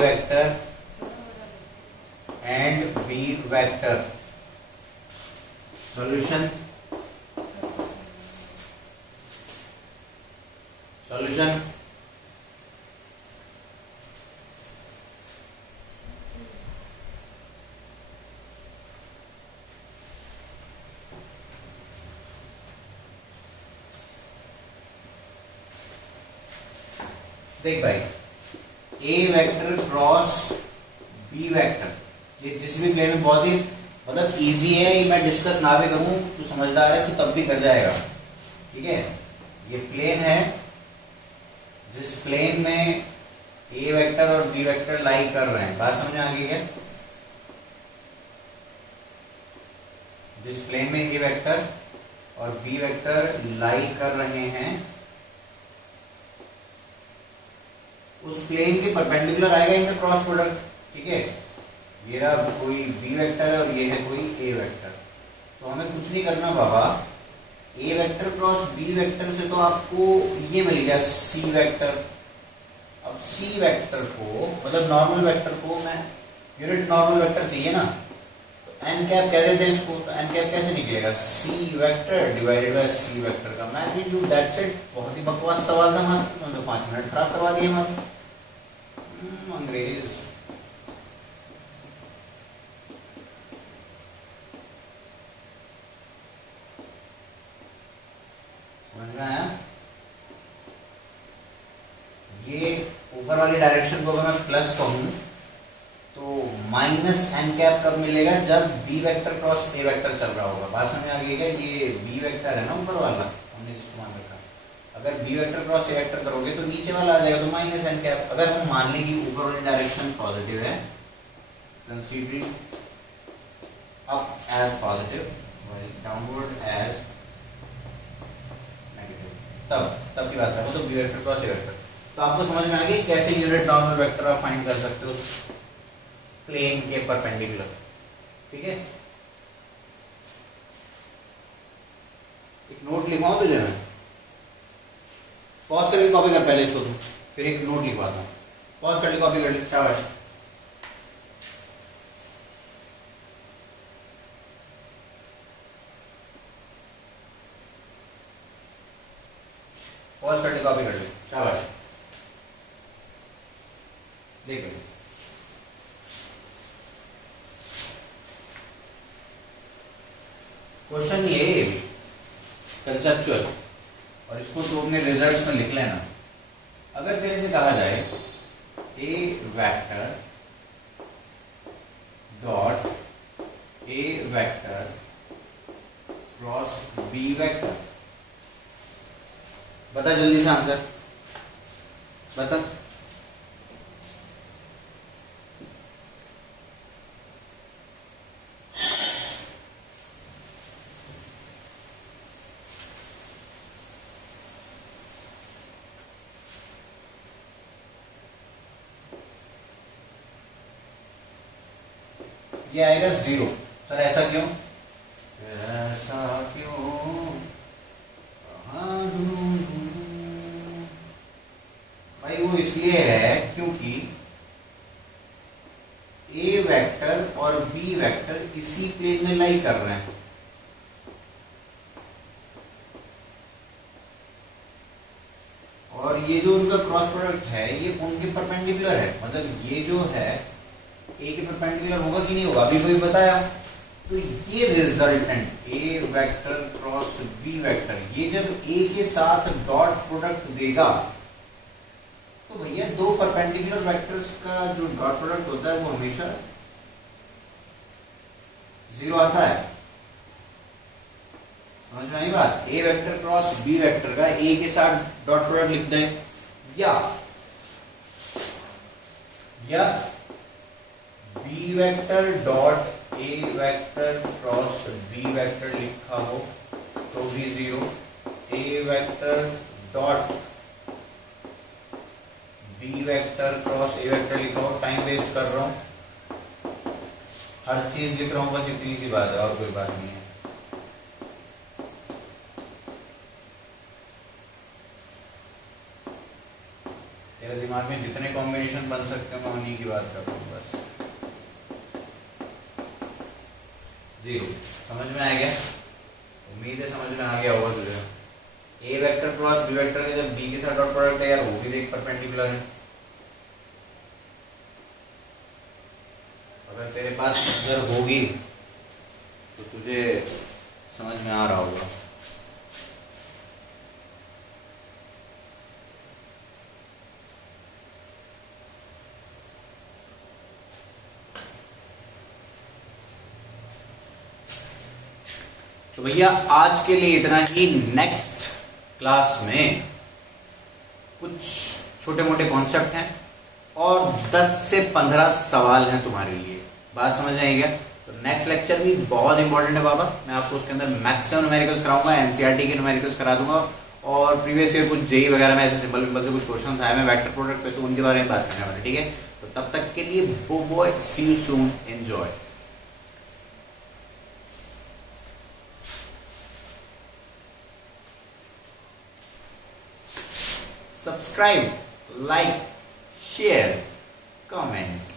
vector and B vector. Solution solution देख भाई, A vector cross B vector, ये जिस भी प्लेन में बहुत ही मतलब इजी है, ये मैं डिस्कस ना भी करूं तो समझदार है तो तब भी कर जाएगा। ठीक है, ये प्लेन है जिस प्लेन में ए वेक्टर और बी वेक्टर लाई कर रहे हैं। बात समझ में आ गई क्या? जिस प्लेन में ए वेक्टर और बी वेक्टर लाई कर रहे हैं उस प्लेन के परपेंडिकुलर आएगा इनका क्रॉस प्रोडक्ट। ठीक है, मेरा कोई बी वेक्टर है और ये है कोई ए वेक्टर, तो हमें कुछ नहीं करना बाबा, ए वेक्टर क्रॉस बी वेक्टर से तो आपको ये मिल गया सी वेक्टर। अब सी वेक्टर को मतलब नॉर्मल वेक्टर को मैं यूनिट नॉर्मल वेक्टर चाहिए ना, तो एन कैप कह देते हैं इसको, तो एन कैप कैसे निकलेगा? C vector divided by C vector का मैग्नीट्यूड। That's it. बहुत ही बकवास सवाल था, मस्त, तो 5 मिनट खराब करवा दिए हमारे अंग्रेज। समझ में आया? ये ऊपर वाली डायरेक्शन को अगर मैं प्लस कहूं तो माइनस एन कैप कब मिलेगा? जब B vector cross A vector चल रहा होगा। बात समझ में आ गई क्या? ये बी वेक्टर है ना ऊपर वाला, हमने जिसको मान रखा, अगर B vector cross A vector करोगे तो नीचे वाला आ जाएगा, तो माइनस एन कैप। अगर हम मान लें कि ऊपर वाली डायरेक्शन पॉजिटिव है, considering up as positive downward as negative, तब की बात करो तो B vector cross A vector. तो आपको समझ में आ गई कैसे यूनिट नॉर्मल वेक्टर आप फाइंड कर सकते हो उस प्लेन के परपेंडिकुलर। ठीक है, एक नोट लिखवाऊं तुझे मैं? पॉज करके कॉपी कर पहले इसको, तू फिर एक नोट लिखवाता हूं। पॉज कर ले, कॉपी कर ले, शाबाश। पॉज कर ले, कॉपी कर ले, शाबाश। देख ले, क्वेश्चन ये है भी कंसेप्चुअल, और इसको तो अपने रिजल्ट्स में लिख लेना। अगर तेरे से कहा जाए A vector dot A vector cross B vector, बता जल्दी से आंसर बता। ये आएगा 0। सर ऐसा क्यों? ऐसा क्यों? भाई वो इसलिए है क्योंकि ए वेक्टर और बी वेक्टर इसी प्लेन में लाई कर रहे हैं। और ये जो उनका क्रॉस प्रोडक्ट है ये उनके परपेंडिकुलर है, मतलब ये जो है ए के परपेंडिकुलर होगा कि नहीं होगा, अभी कोई बताया। तो ये रिजल्टेंट ए वेक्टर क्रॉस बी वेक्टर, ये जब ए के साथ डॉट प्रोडक्ट देगा तो भैया दो परपेंडिकुलर वेक्टर्स का जो डॉट प्रोडक्ट होता है वो हमेशा 0 आता है। समझ में आई बात? A vector cross B vector का ए के साथ डॉट प्रोडक्ट लिख दें, या B vector dot A vector cross B vector लिखा हो तो भी 0, A vector dot B vector cross A vector लिखा हो। टाइम वेस्ट कर रहा हूं, हर चीज लिख रहा हूं, बस इतनी सी बात है और कोई बात नहीं है। तेरा मेरे दिमाग में जितने कॉम्बिनेशन बन सकते हैं मैं उन्हीं की बात कर रहा हूँ बस। 0 समझ में आ गया? उम्मीद है समझ में आ गया होगा तुझे। ए वेक्टर क्रॉस बी वेक्टर का जब बी के साथ डॉट प्रोडक्ट है यार वो भी देख परपेंडिकुलर है। अगर तेरे पास नजर होगी तो तुझे समझ में आ रहा होगा। तो भैया आज के लिए इतना ही। नेक्स्ट क्लास में कुछ छोटे मोटे कॉन्सेप्ट हैं और 10 से 15 सवाल हैं तुम्हारे लिए। बात समझ में आई क्या? तो नेक्स्ट लेक्चर भी बहुत इंपॉर्टेंट है बाबा। मैं आपको उसके अंदर मैक्सिमम न्यूमेरिकल्स कराऊंगा, एनसीईआरटी के न्यूमेरिकल्स करा दूंगा और प्रीवियस ईयर कुछ जेई वगैरह में ऐसे सिंपल से कुछ क्वेश्चंस आए हैं वेक्टर प्रोडक्ट पे, तो उनके बारे में बात करने वाले। ठीक है, तो तब तक के लिए bye see you soon, enjoy. Subscribe, like, share, comment.